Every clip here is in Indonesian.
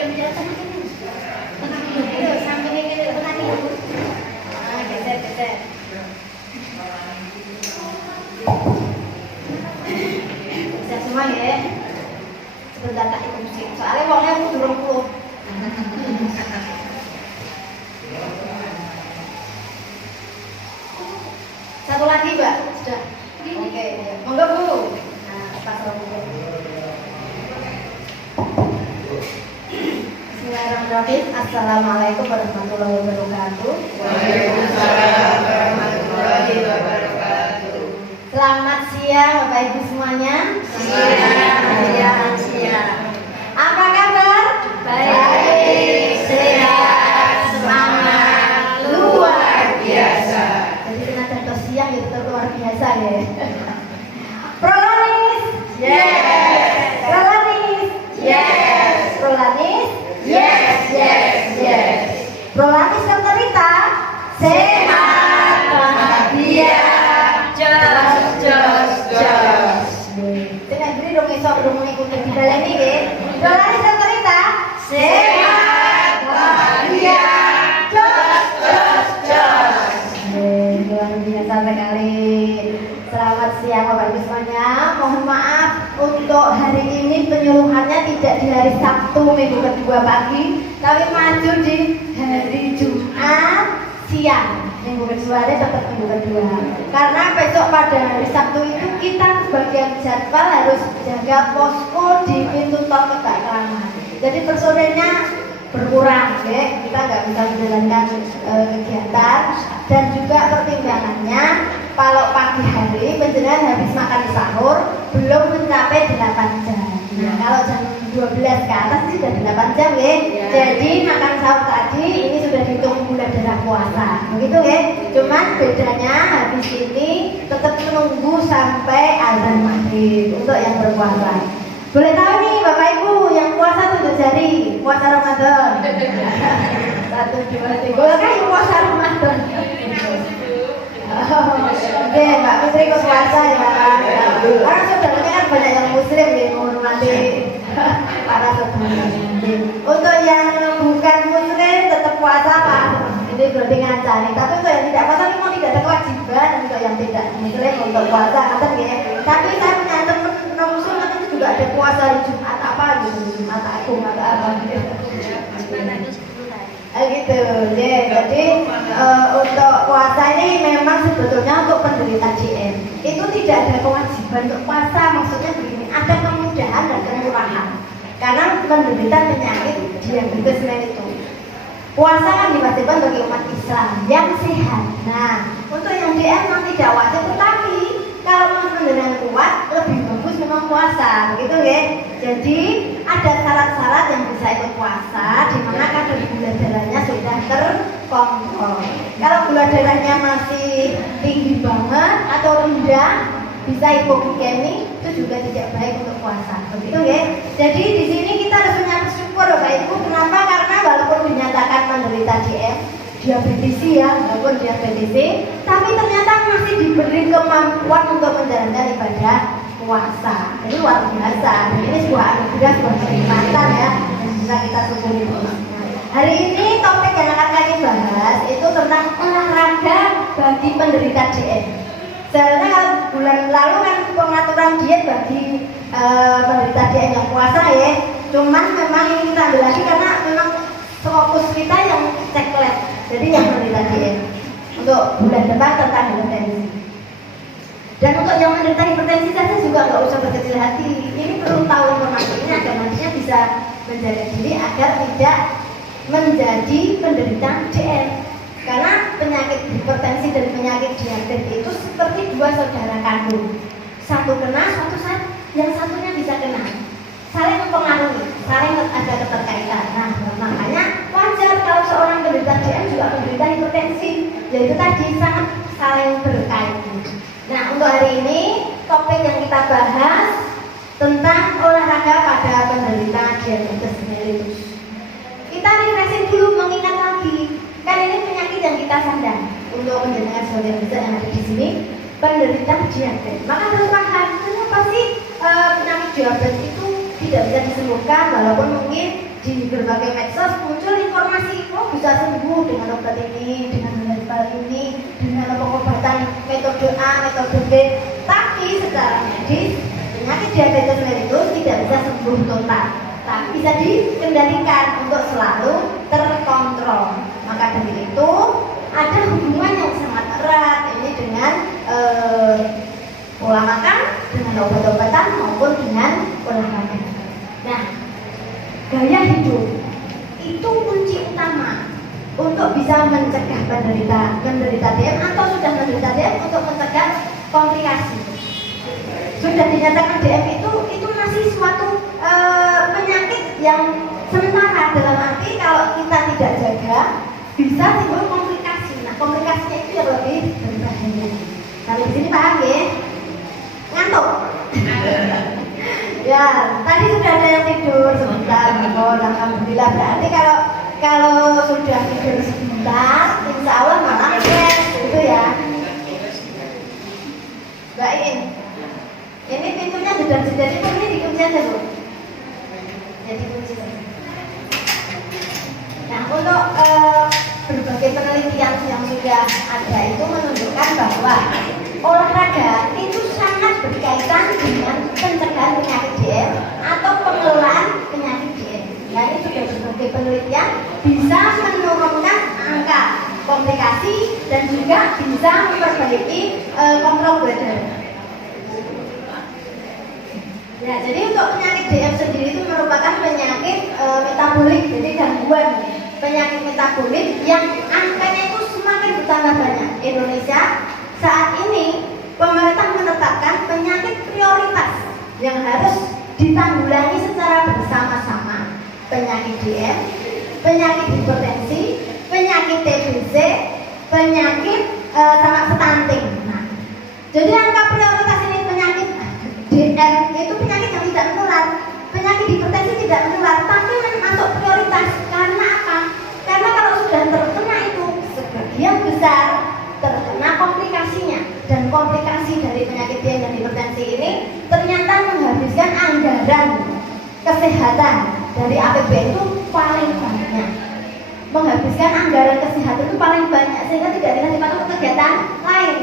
Bisa semua ya. Sebentar tak ikut musik. Soalnya uangnya aku durung puluh. Satu lagi Mbak, sudah. Oke, monggo Bu. Nah, pas dulu. Bismillahirrahmanirrahim. Assalamualaikum warahmatullahi wabarakatuh. Waalaikumsalam warahmatullahi wabarakatuh. Selamat siang Bapak Ibu semuanya. Siang. Apa kabar? Baik, sehat, semangat, luar biasa. Jadi ternyata siang itu luar biasa ya. Prolanis? Yes. Prolanis? Yes. Prolanis? Yes. Prolanis Dr. Rita? Sehat, bahagia, jos. Dengan diri dong esok dong mengikuti di dalam ini. Prolanis Dr. Rita? Sehat, bahagia, jos. Luar biasa sekali. Selamat siang Bapak Ibu semuanya. Mohon maaf untuk hari ini penyuluhannya tidak di hari Sabtu minggu kedua pagi, tapi maju di hari Jumat siang. Minggu kedua tetap minggu kedua. Karena besok pada hari Sabtu itu kita sebagian jadwal harus jaga posko di pintu tol Kebak Keramat. Jadi personelnya berkurang, ya. Kita nggak bisa menjalankan kegiatan, dan juga pertimbangannya kalau pagi hari penjenengan habis makan sahur belum mencapai 8 jam. Nah, kalau jam 12 ke atas sih sudah 8 jam ya. Jadi makan sahur tadi ini sudah dihitung gula darah puasa. Begitu ya. Cuman bedanya habis ini tetap menunggu sampai azan maghrib untuk yang berpuasa. Boleh tahu nih Bapak Ibu yang puasa tunjuk jari, puasa Ramadan. 1, 2, 3. Boleh kan yang puasa Ramadan? Oke, Mbak Putri ikut puasa ya. Karena saudaranya kan banyak yang muslim nih, menghormati para saudara. Untuk yang bukan muslim tetap puasa Pak. Ini berarti ngancani. Tapi untuk yang tidak puasa memang tidak ada kewajiban untuk yang tidak muslim untuk puasa, kan ya. Tapi saya punya teman muslim itu juga ada puasa di Jumat apa gitu, Jumat Agung atau apa gitu. Gitu ya. Jadi untuk puasa ini memang sebetulnya untuk penderita JM itu tidak ada kewajiban untuk puasa. Maksudnya begini, ada kemudahan dan kemurahan. Karena penderita penyakit diabetes itu puasa kan diwajibkan bagi umat Islam yang sehat. Nah, untuk yang DM memang tidak wajib, tetapi kalau penderita kuat lebih bagus memang puasa, begitu ya. Jadi ada syarat-syarat yang bisa ikut puasa, di mana kadar gula darahnya sudah terkontrol. Kalau gula darahnya masih tinggi banget atau rendah, bisa hipoglikemi, itu juga tidak baik untuk puasa, begitu ya. Jadi di sini kita harus bersyukur Bapak Ibu. Kenapa? Karena walaupun dinyatakan menderita diabetes ya, walaupun diabetes, tapi ternyata masih diberi kemampuan untuk menjalankan ibadah puasa. Ini luar biasa. Ini sebuah anugerah, sebuah kenikmatan ya, yang bisa kita syukuri. Hari ini topik yang akan kami bahas itu tentang olahraga bagi penderita DM. Sebenarnya bulan lalu kan pengaturan diet bagi penderita DM yang puasa ya. Cuman memang ini kita ambil lagi karena memang fokus kita yang cek lab. Jadi yang menderita DM untuk bulan depan tentang hipertensi. Dan untuk yang menderita hipertensi saja juga nggak usah berkecil hati. Ini perlu tahu informasi ini agar nantinya bisa menjaga diri agar tidak menjadi penderita DM. Karena penyakit hipertensi dan penyakit diabetes itu seperti dua saudara kandung. Satu kena, suatu saat yang satunya bisa kena. Saling mempengaruhi, saling ada keterkaitan. Nah, makanya wajar kalau seorang penderita DM juga menderita hipertensi. Yaitu tadi sangat saling berkaitan. Nah, untuk hari ini topik yang kita bahas tentang olahraga pada penderita diabetes mellitus. Kita refreshing dulu, mengingat lagi. Kan ini penyakit yang kita sadar untuk menjenengan sebagian besar yang ada di sini penderita diabetes. Maka harus paham kenapa sih penyakit diabetes itu tidak bisa disembuhkan, walaupun mungkin di berbagai medsos muncul informasi bisa sembuh dengan obat ini, dengan herbal ini, dengan pengobatan metode A, metode B. Tapi secara medis penyakit diabetes mellitus tidak bisa sembuh total, tapi bisa dikendalikan untuk selalu terkontrol. Maka dari itu ada hubungan yang sangat erat ini dengan pola makan, dengan obat-obatan maupun dengan olahraga. Nah, gaya hidup itu kunci utama untuk bisa mencegah penderita DM atau sudah menderita DM untuk mencegah komplikasi. Sudah dinyatakan DM itu masih suatu penyakit yang sementara, dalam arti kalau kita tidak jaga bisa timbul komplikasi. Nah, komplikasinya itu yang lebih berbahaya. Kalau di sini paham ya? Ngantuk? Ya, tadi sudah ada yang tidur sebentar. Oh, alhamdulillah. Berarti kalau sudah tidur sebentar, insya Allah malah gitu ya. Baik, ini pintunya sudah jadi ini dikunci aja Bu. Jadi kunci saja. Nah, untuk berbagai penelitian yang sudah ada itu menunjukkan bahwa olahraga itu sangat berkaitan dengan pencegahan penyakit DM atau pengelolaan penyakit DM. Nah, ini sudah berbagai penelitian bisa menurunkan angka komplikasi dan juga bisa memperbaiki kontrol badan. Nah, jadi untuk penyakit DM sendiri itu merupakan penyakit metabolik, jadi gangguan penyakit metabolik yang angkanya itu semakin bertambah banyak. Indonesia saat ini pemerintah menetapkan penyakit prioritas yang harus ditanggulangi secara bersama-sama: penyakit DM, penyakit hipertensi, penyakit TBC, penyakit sama stunting. Nah, jadi angka prioritas ini penyakit DM itu penyakit yang tidak menular, penyakit hipertensi tidak menular, tapi masuk prioritas. Karena apa? Karena kalau sudah terkena itu sebagian besar terkena komplikasinya, dan komplikasi dari penyakit DM dan hipertensi ini ternyata menghabiskan anggaran kesehatan dari APBN itu paling banyak, menghabiskan anggaran kesehatan itu paling banyak, sehingga tidak bisa dipakai untuk kegiatan lain.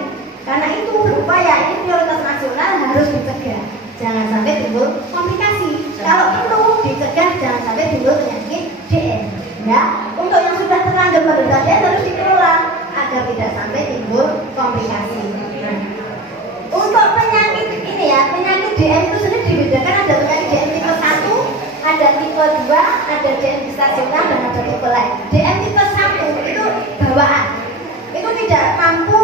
Karena itu berupaya ini prioritas nasional harus dicegah, jangan sampai timbul komplikasi. Kalau perlu dicegah, jangan sampai timbul penyakit DM. Ya, untuk yang sudah terlanjur menderita DM harus dikelola agar tidak sampai timbul komplikasi. Nah, untuk penyakit ini ya, penyakit DM itu sendiri dibedakan, ada penyakit DM tipe 1, ada tipe 2, ada DM gestasional dan ada tipe lain. DM tipe 1 itu bawaan, itu tidak mampu,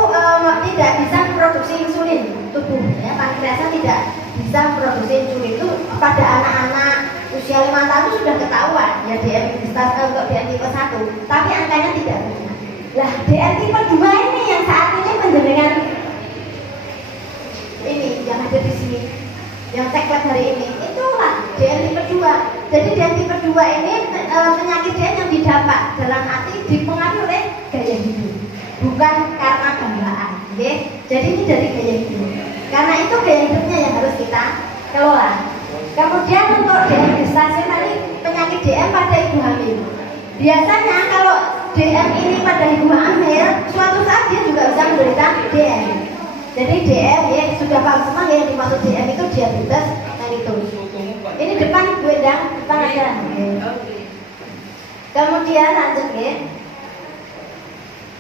tidak bisa memproduksi insulin tubuh, ya, pankreasnya tidak bisa memproduksi insulin. Itu pada anak-anak usia 5 tahun itu sudah ketahuan ya DM gestasional untuk DM tipe 1, tapi angkanya tidak banyak. Lah, DM tipe 2 ini yang saat ini menjenengan ini yang ada di sini, yang ceklat hari ini, itulah DM tipe 2. Jadi DM tipe 2 ini penyakit DM yang didapat dalam arti dipengaruhi oleh gaya hidup, bukan karena bawaan. Okay? Jadi ini dari gaya hidup. Karena itu gaya hidupnya yang harus kita kelola. Kemudian untuk DM gestasional ini penyakit DM pada ibu hamil. Biasanya kalau DM ini pada ibu hamil, suatu saat dia juga bisa menderita DM. Jadi DM ya sudah paham semua ya, yang dimaksud DM itu diabetes mellitus. Ini depan gue dang, depan ada. Kemudian lanjut ya.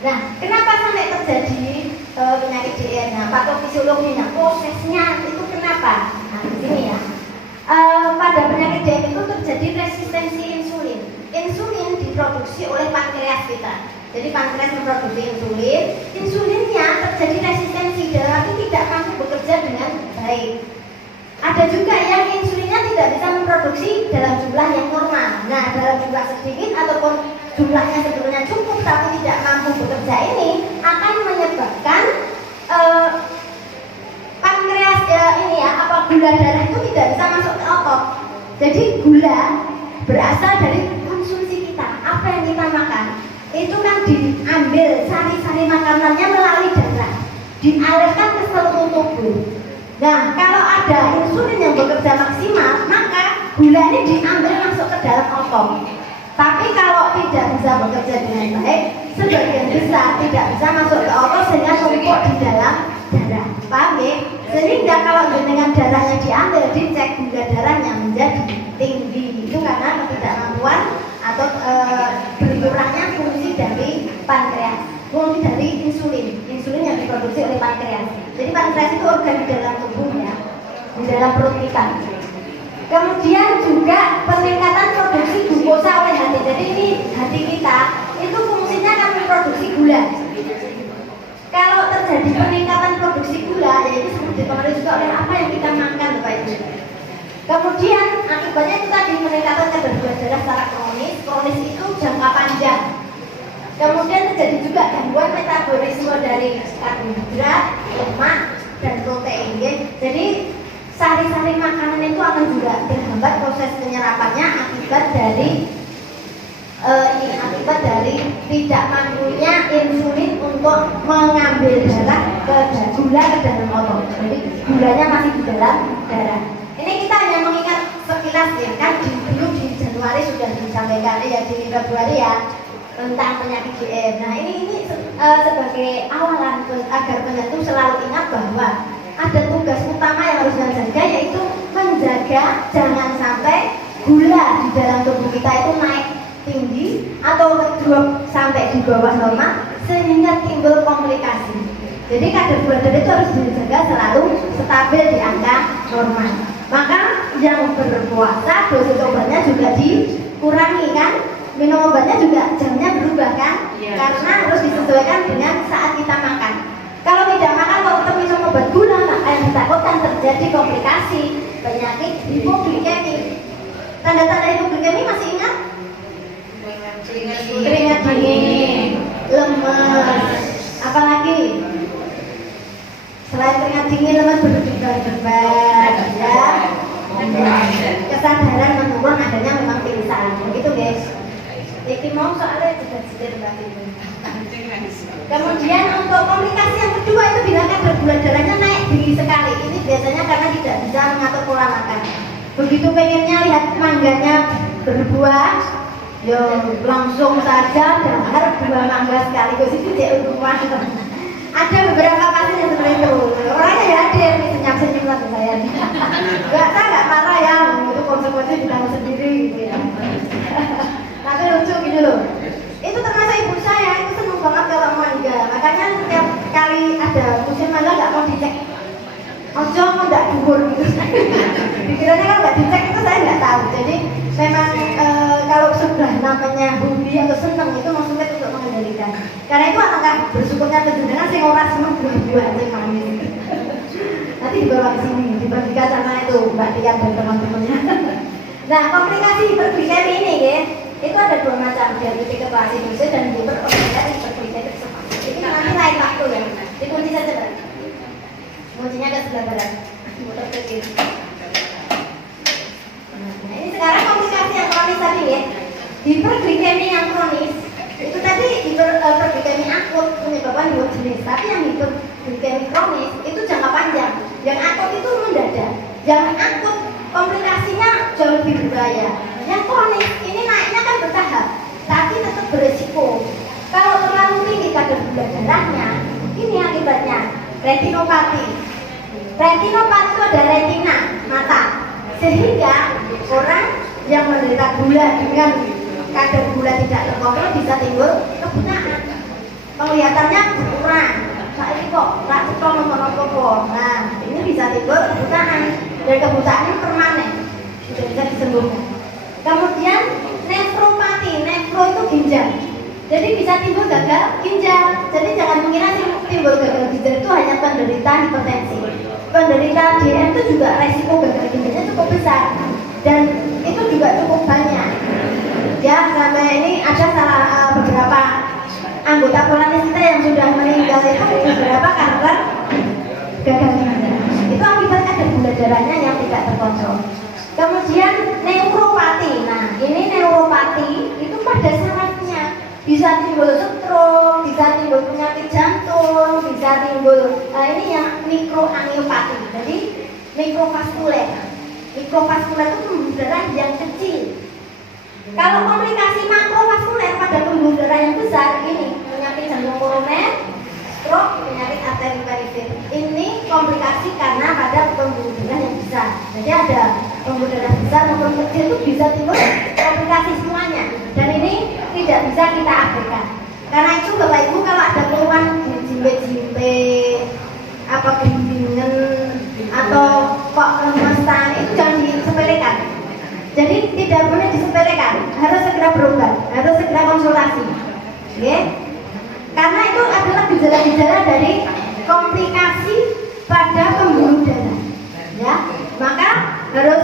Nah, kenapa sampai terjadi penyakit DM? Nah, patofisiologinya, prosesnya itu kenapa? Nah, di sini ya. Pada penyakit DM itu terjadi resistensi insulin. Insulin diproduksi oleh pankreas kita. Jadi pankreas memproduksi insulin, insulinnya terjadi resistensi, dalam arti tidak mampu bekerja dengan baik. Ada juga yang insulinnya tidak bisa memproduksi dalam jumlah yang normal. Nah, dalam jumlah sedikit ataupun jumlahnya sebetulnya cukup tapi tidak mampu bekerja ini akan menyebabkan pankreas ini ya, gula darah itu tidak bisa masuk ke otot. Jadi gula berasal dari konsumsi kita. Apa yang kita makan itu kan diambil sari-sari makanannya melalui darah, dialirkan ke seluruh tubuh. Nah, kalau ada insulin yang bekerja maksimal, maka gula ini diambil masuk ke dalam otot. Tapi kalau tidak bisa bekerja dengan baik, sebagian besar tidak bisa masuk ke otot sehingga numpuk di dalam darah. Paham ya? Sehingga kalau dengan darahnya diambil, dicek gula darahnya menjadi tinggi. Itu karena ketidakmampuan atau berkurangnya fungsi dari pankreas, fungsi dari insulin yang diproduksi oleh pankreas. Jadi pankreas itu organ di dalam tubuh ya, di dalam perut kita. Kemudian juga peningkatan produksi glukosa oleh hati. Jadi ini hati kita itu fungsinya akan memproduksi gula. Kalau terjadi peningkatan produksi gula, yaitu seperti dipengaruhi juga oleh apa yang kita makan, Bapak Ibu. Kemudian akibatnya itu tadi meningkatkan kadar gula darah secara kronis. Kronis itu jangka panjang. Kemudian terjadi juga gangguan metabolisme dari karbohidrat, lemak, dan protein. Ya. Jadi sari-sari makanan itu akan juga terhambat proses penyerapannya akibat dari tidak mampunya insulin untuk mengambil darah gula ke dalam otot. Jadi gulanya masih di dalam darah. Ini kita hanya mengingat sekilas ya, kan dulu di Januari sudah disampaikan ya, di Februari ya, tentang penyakit DM. Nah ini sebagai awalan agar penyentuh selalu ingat bahwa ada tugas utama yang harus dijaga, yaitu menjaga jangan sampai gula di dalam tubuh kita itu naik tinggi atau drop sampai di bawah normal sehingga timbul komplikasi. Jadi kadar gula darah itu harus dijaga selalu stabil di angka normal. Maka yang berpuasa dosis obatnya juga dikurangi kan, minum obatnya juga jamnya berubah kan, karena harus disesuaikan dengan saat kita makan. Kalau tidak makan, kalau tetap minum obat gula, maka yang ditakutkan terjadi komplikasi penyakit hipoglikemi. Tanda-tanda hipoglikemi masih ingat? Keringat dingin, lemes, apalagi selain keringat dingin, lemes, berdebar-debar, ya, kesadaran menurun, adanya memang pingsan, begitu guys. Jadi mau soalnya juga sedikit itu. Kemudian untuk komplikasi yang kedua itu bila kadar gula darahnya naik tinggi sekali. Ini biasanya karena tidak bisa mengatur pola makan. Begitu pengennya lihat mangganya berbuah, yo langsung saja dahar 2 mangga sekaligus itu jadi rumah. Ada beberapa pasien yang seperti itu. Orangnya ya ada yang senyum-senyum sama saya. Saya nggak marah ya, itu konsekuensi ditanggung sendiri gitu ya. Tapi lucu gitu loh. Itu termasuk ibu saya, itu seneng banget kalau mangga. Makanya setiap kali ada musim mangga nggak mau dicek. Ojo mau nggak dhuwur gitu. Pikirannya kalau nggak dicek itu saya nggak tahu. Jadi memang kalau sudah namanya hobi atau seneng itu maksudnya untuk mengendalikan. Karena itu alangkah bersyukurnya penjenengan sing ora seneng buah sing manis. Nanti dibawa ke sini, dibagikan sama itu Mbak Tian dan teman-temannya. Nah, komplikasi hiperglikemi ini ya, itu ada 2 macam, diabetes ketoasidosis dan hiperglikemi. Ini nanti lain waktu ya. Dikunci saja Mbak. Kuncinya ke sebelah barat. Muter ke kiri. Nah, ini sekarang komplikasi yang kronis tadi ya. Hiperglikemi yang kronis itu tadi hiperglikemi akut menyebabkan 2 jenis. Tapi yang hiperglikemi kronis itu jangka panjang. Yang akut itu mendadak. Yang akut komplikasinya jauh lebih berbahaya. Yang kronis ini naiknya kan bertahap, tapi tetap beresiko. Kalau terlalu tinggi kadar gula darahnya, ini akibatnya retinopati. Retinopati itu ada retina mata, sehingga orang yang menderita gula dengan kadar gula tidak terkontrol bisa timbul kebutaan. Penglihatannya berkurang. Saya ini kok tak cepat nomor. Nah, ini bisa timbul kebutaan, dan kebutaan ini permanen, tidak bisa disembuhkan. Kemudian nefropati, nefro itu ginjal. Jadi bisa timbul gagal ginjal. Jadi jangan mengira timbul gagal ginjal itu hanya penderita hipertensi. Penderita DM itu juga resiko gagal ginjalnya cukup besar, dan itu juga cukup banyak. Ya, sampai ini ada beberapa anggota Polaris kita yang sudah meninggal itu beberapa karena gagal ginjal. Itu akibat kadar gula darahnya yang tidak terkontrol. Kemudian neuropati. Nah, ini neuropati itu pada sarafnya bisa timbul stroke, bisa timbul penyakit jantung, bisa timbul ini yang mikroangiopati. Jadi mikrovaskuler. Mikrovaskuler itu pembuluh darah yang kecil. Kalau komplikasi makrovaskuler pada pembuluh darah yang besar, ini penyakit jantung koroner, stroke, penyakit arteri perifer. Ini komplikasi karena pada pembuluh darah yang besar. Jadi ada pembuluh darah besar maupun kecil itu bisa timbul komplikasi semuanya. Dan ini tidak bisa kita abaikan. Karena itu Bapak Ibu kalau ada keluhan jimbet-jimbet, apa gendingan atau kok lemesan, itu jangan disepelekan. Jadi tidak boleh disepelekan, harus segera berobat, harus segera konsultasi. Oke? Karena itu adalah gejala-gejala dari komplikasi pada pembuluh darah. Ya, maka harus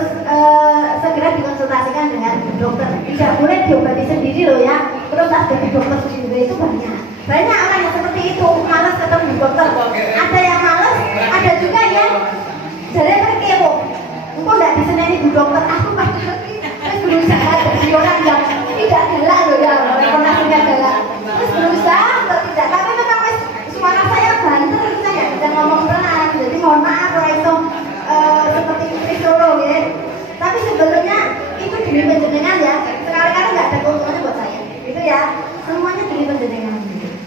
segera dikonsultasikan dengan dokter. Tidak boleh diobati sendiri loh ya. Terus ada di dokter sendiri itu banyak. Banyak orang yang seperti itu, malas ketemu dokter. Ada yang malas, ada juga yang jadi kepo. Engkau nggak diseneni bu dokter, aku padahal berusaha jadi orang yang tidak galak loh ya, rekomendasinya galak. Terus berusaha untuk tidak, tapi memang suara saya banter, saya nggak bisa ngomong pelan. Jadi mohon maaf kalau itu seperti psikolog ya. Tapi sebelumnya itu demi penjenengan ya. Sekali-kali nggak ada keuntungannya buat saya. Itu ya, semuanya demi penjenengan.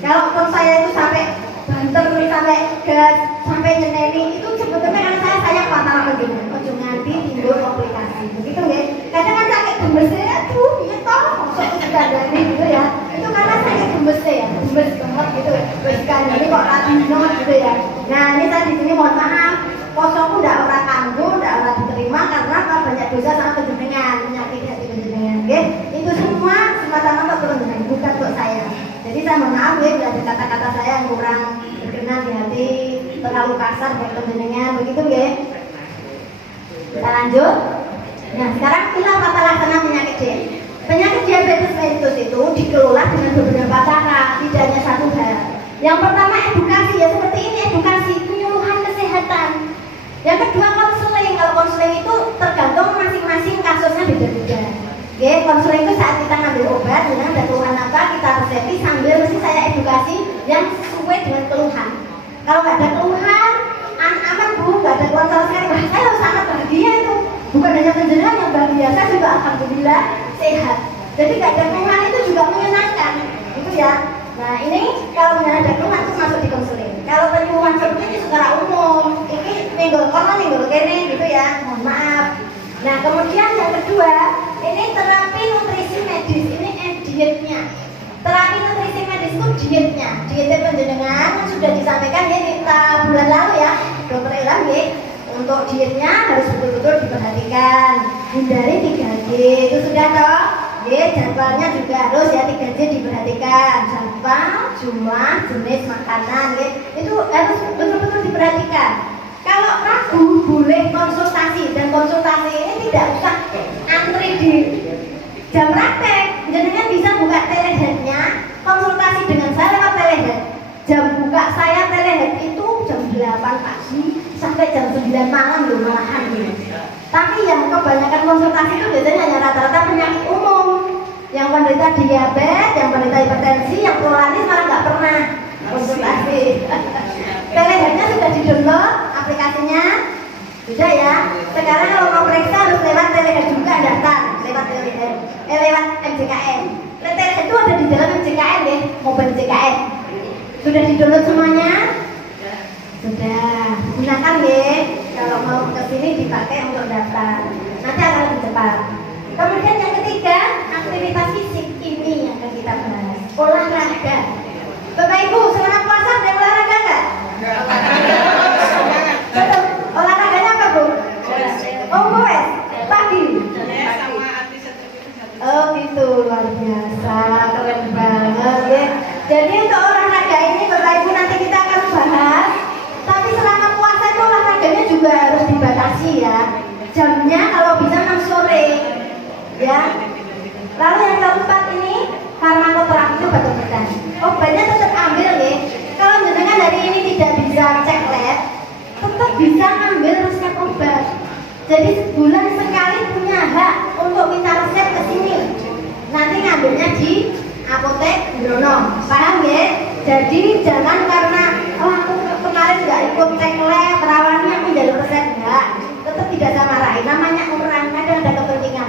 Kalau pun saya itu sampai banter, sampai gas, sampai nyeneni, itu sebetulnya karena saya sayang pantang penjenengan. Ujung nanti timbul komplikasi. Begitu ya. Kadang kan sakit gemesnya, aduh, iya toh, masuk ke kandani gitu ya. Itu karena sakit gemesnya ya, gemes banget gitu. Terus kandani kok latino gitu ya. Nah ini saya di sini mohon maaf. Kosongku tidak orang kanggo, tidak orang diterima karena banyak dosa sama penjenengan, menyakiti hati penjenengan. Oke, itu semua semata-mata untuk penjenengan, bukan untuk saya. Jadi saya mohon maaf ya bila ada kata-kata saya yang kurang berkenan di hati, terlalu kasar buat penjenengan, begitu ya. Kita lanjut. Nah sekarang kita tata laksana penyakit diabetes. Penyakit diabetes mellitus itu dikelola dengan beberapa cara, tidak hanya satu hal. Yang pertama edukasi ya, seperti ini edukasi penyuluhan kesehatan. Yang kedua konseling. Kalau konseling itu tergantung masing-masing kasusnya beda-beda. Oke, konseling itu saat kita ngambil obat, dengan ada keluhan apa kita resepi sambil mesti saya edukasi yang sesuai dengan keluhan. Kalau nggak ada keluhan, aman bu, nggak ada keluhan sama sekali, wah saya harus sangat bahagia itu. Bukan hanya penjenengan yang bahagia, saya juga alhamdulillah sehat. Jadi nggak ada keluhan itu juga menyenangkan, gitu ya. Nah ini kalau ada keluhan itu masuk di konseling. Kalau penyuluhan seperti ini secara umum, ini minggu kono minggu kene gitu ya, mohon maaf. Nah kemudian yang kedua, ini terapi nutrisi medis, ini dietnya. Terapi nutrisi medis itu dietnya, dietnya penjenengan yang sudah disampaikan ya kita bulan lalu ya, dokter Ilham ya. Untuk dietnya harus betul-betul diperhatikan, hindari 3G, itu sudah toh. Ya, jadwalnya juga harus ya 3J diperhatikan, jadwal, jumlah, jenis makanan, ya. Itu harus betul-betul diperhatikan. Kalau ragu boleh konsultasi, dan konsultasi ini tidak usah antri di jam praktek. Jenengan bisa buka teleheadnya, konsultasi dengan saya lewat telehead. Jam buka saya telehead itu jam 8 pagi sampai jam 9 malam loh malahan gitu. Tapi yang kebanyakan konsultasi itu biasanya hanya rata-rata penyakit umum. Yang penderita diabetes, yang penderita hipertensi, yang pluralis malah nggak pernah konsultasi. Teleheadnya sudah di-download aplikasinya, sudah ya. Sekarang kalau mau periksa harus lewat telehead juga daftar, lewat telehead, lewat MJKN. Telehead itu ada di dalam MJKN ya, mobile MJKN. Sudah di-download semuanya? Sudah. Gunakan ya. Kalau mau ke sini dipakai untuk daftar. Nanti akan lebih cepat. Kemudian yang ketiga, aktivitas fisik ini yang akan kita bahas. Olahraga. Bapak Ibu, selama puasa ada olahraga nggak? Betul. Olahraganya apa Bu? Oh, goes. Pagi. Oh gitu, luar biasa, keren banget ya. Jadi untuk olahraga ini Bapak Ibu nanti kita akan bahas. Tapi selama puasa itu olahraganya juga harus dibatasi ya. Jamnya kalau bisa 6 sore ya. Lalu yang keempat ini farmakoterapi itu obat-obatan. Obatnya tetap ambil ya. Kalau jenengan hari ini tidak bisa cek lab, tetap bisa ambil resep obat. Jadi sebulan sekali punya hak untuk minta resep ke sini. Nanti ngambilnya di apotek Brono. Paham ya? Jadi jangan karena aku kemarin nggak ikut cek lab, perawannya aku jalur resep enggak. Tetap tidak sama lain. Namanya orang, ada kepentingan.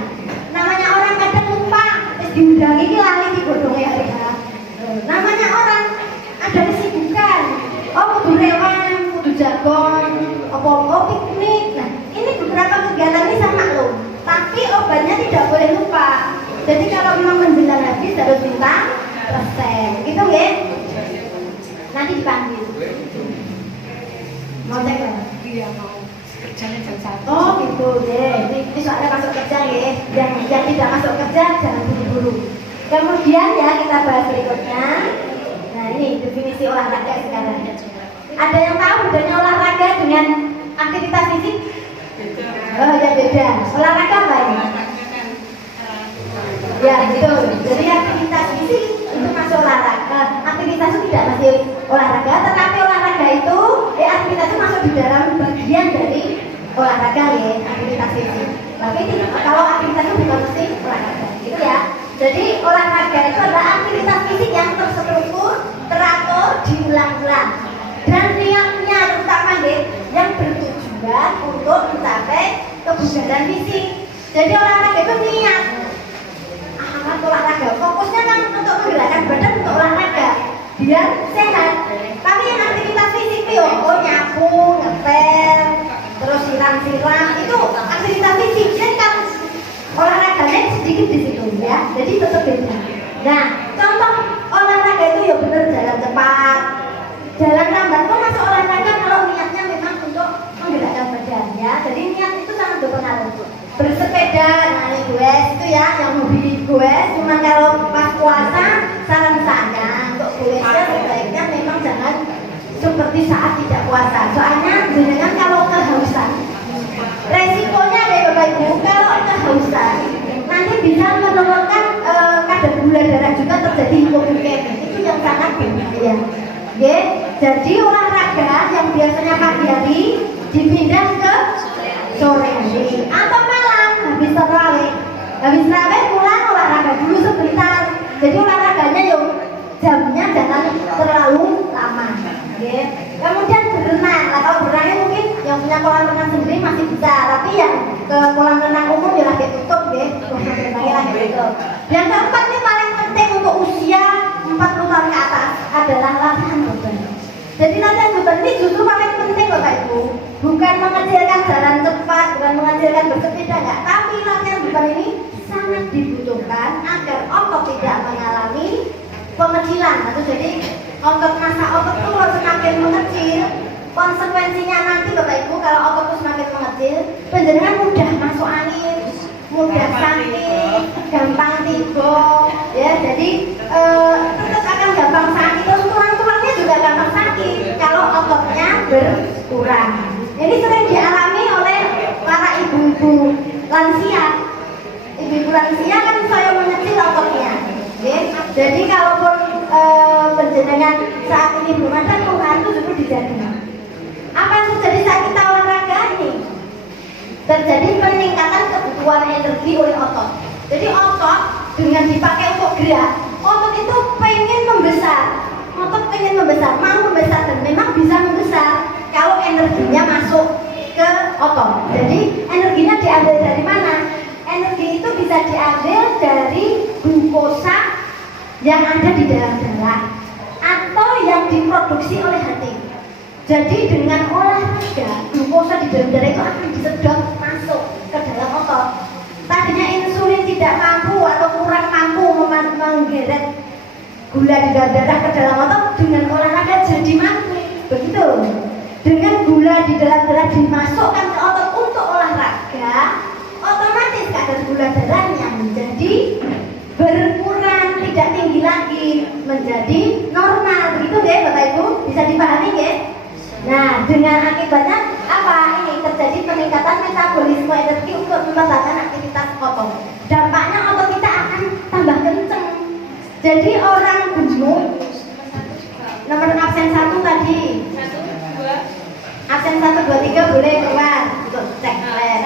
diundang ini lali di godongnya ya. Namanya orang ada kesibukan. Oh, kudu rewan, kudu jagon, apa piknik. Nah, ini beberapa kegiatan ini sama loh. Tapi obatnya tidak boleh lupa. Jadi kalau memang menjelang habis harus minta resep. Gitu ya. Nanti dipanggil. Mau cek nggak? Iya mau kerjanya jam 1. Oh gitu deh. Ini soalnya masuk kerja ya. Yang tidak masuk kerja jangan buru-buru. Kemudian ya kita bahas berikutnya. Nah ini definisi olahraga sekarang. Ada yang tahu bedanya olahraga dengan aktivitas fisik? Oh ya beda. Olahraga apa ini? Ya betul. Jadi aktivitas fisik itu masuk olahraga. Aktivitas itu tidak masih olahraga, tetapi olahraga itu aktivitas itu masuk di dalam bagian dari olahraga ya, aktivitas fisik. Tapi kalau aktivitas itu bukan mesti olahraga, gitu ya. Jadi olahraga itu adalah aktivitas fisik yang terstruktur, teratur, diulang-ulang. Dan niatnya terutama ya, yang bertujuan untuk mencapai kebugaran fisik. Jadi olahraga itu niat. Olahraga fokusnya kan untuk menggerakkan badan untuk olahraga biar sehat. Tapi yang aktivitas fisik itu oh nyapu, ngepel, terus siram-siram itu aktivitas fisik. Jadi kan olahraganya sedikit di situ ya. Jadi tetap beda. Nah, contoh olahraga itu ya benar jalan cepat, jalan lambat itu masuk olahraga kalau niatnya memang untuk menggerakkan badan ya. Jadi niat itu sangat berpengaruh. Bersepeda, nah ini gue itu ya yang hobi gue. Cuma kalau pas puasa saran saya untuk gue sebaiknya memang jangan seperti saat tidak puasa. Soalnya jangan kalau kehausan. Resikonya deh Bapak Ibu kalau kehausan nanti bisa menurunkan kadar gula darah juga terjadi hipoglikemia. Itu yang sangat berbahaya. Oke, jadi olahraga yang biasanya pagi hari dipindah ke sore hari atau malam habis terawih pulang olahraga dulu sebentar. Jadi olahraganya yuk jamnya jangan terlalu lama. Okay. Kemudian berenang. Nah, kalau berenang mungkin yang punya kolam renang sendiri masih bisa, tapi yang ke kolam renang umum ya lagi tutup deh. Yang keempat ini paling penting untuk usia 40 tahun ke atas adalah latihan beban. Jadi latihan beban ini justru paling penting Bapak Ibu. Bukan mengecilkan jalan cepat, bukan mengecilkan bersepeda enggak, tapi latihan beban ini sangat dibutuhkan agar otot tidak mengalami pengecilan. Atau jadi masa otot itu kalau semakin mengecil, konsekuensinya nanti Bapak Ibu kalau otot itu semakin mengecil, penjenengan mudah masuk angin, mudah sakit, gampang tiba, ya. Jadi tetap akan gampang sakit, terus tulang-tulangnya juga gampang sakit kalau ototnya berkurang. Ini sering dialami oleh para ibu-ibu lansia. Ibu-ibu lansia kan saya mengecil ototnya. Okay? Jadi kalaupun penjenengan saat ini belum ada keluhan itu justru dijaga. Apa yang terjadi saat kita olahraga ini? Terjadi peningkatan kebutuhan energi oleh otot. Jadi otot dengan dipakai untuk gerak, otot itu pengen membesar. Otot pengen membesar, mau membesar dan memang bisa membesar kalau energinya masuk ke otot. Jadi energinya diambil dari mana? Energi itu bisa diambil dari glukosa yang ada di dalam darah atau yang diproduksi oleh hati. Jadi dengan olahraga, glukosa di dalam darah itu akan disedot masuk ke dalam otot. Tadinya insulin tidak mampu atau kurang mampu menggeret gula di dalam darah ke dalam otot, dengan olahraga jadi mampu. Begitu. Dengan gula di dalam darah dimasukkan ke otot untuk olahraga, otomatis kadar gula darahnya menjadi berkurang, tidak tinggi lagi, menjadi normal. Begitu deh Bapak Ibu, bisa dipahami ya? Nah, dengan akibatnya apa? Ini terjadi peningkatan metabolisme energi untuk mempertahankan aktivitas otot. Dampaknya otot kita akan tambah kenceng. Jadi orang gemuk, nomor absen 1 tadi. 1, 2. Absen 1, 2, 3 boleh keluar untuk cek lab.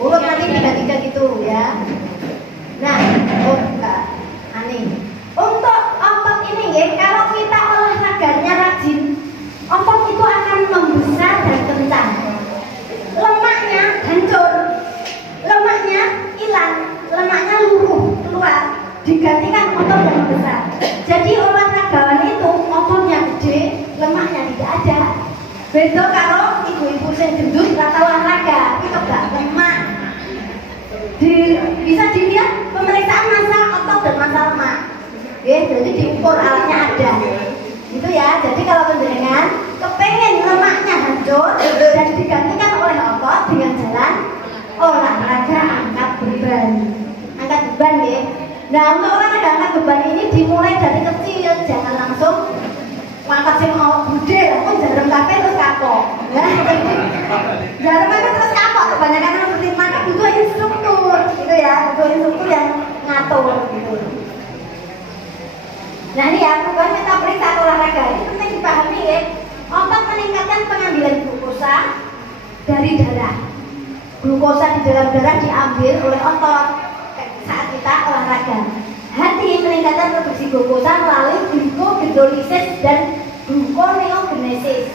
Urut nanti 3 gitu ya. Nah, enggak aneh. Untuk otot ini ya, kalau kita olahraganya rajin, otot itu akan membesar dan kencang. Lemaknya hancur, lemaknya hilang, lemaknya luruh keluar. digantikan otot yang besar. Jadi olahragawan itu ototnya gede, lemaknya tidak ada. Beda karo ibu-ibu yang gendut rata olahraga, itu gak lemak. Bisa dilihat pemeriksaan massa otot dan massa lemak. Jadi diukur alatnya ada. Gitu ya. Jadi kalau penjenengan kepengen lemaknya hancur dan digantikan oleh otot dengan jalan olahraga angkat beban. Angkat beban ya. Nah, untuk olahraga angkat beban ini dimulai dari kecil, jangan langsung ngangkat sing gede, pun jarum kabeh terus kapok. Nah, jarum kabeh terus kapok. Kebanyakan orang seperti maka butuh instruktur, gitu ya, butuh instruktur yang ngatur gitu. Nah ini ya, perubahan metabolik saat olahraga ini penting dipahami ya. Otot meningkatkan pengambilan glukosa dari darah. Glukosa di dalam darah diambil oleh otot saat kita olahraga. Hati meningkatkan produksi glukosa melalui glukohidrolisis dan gluconeogenesis.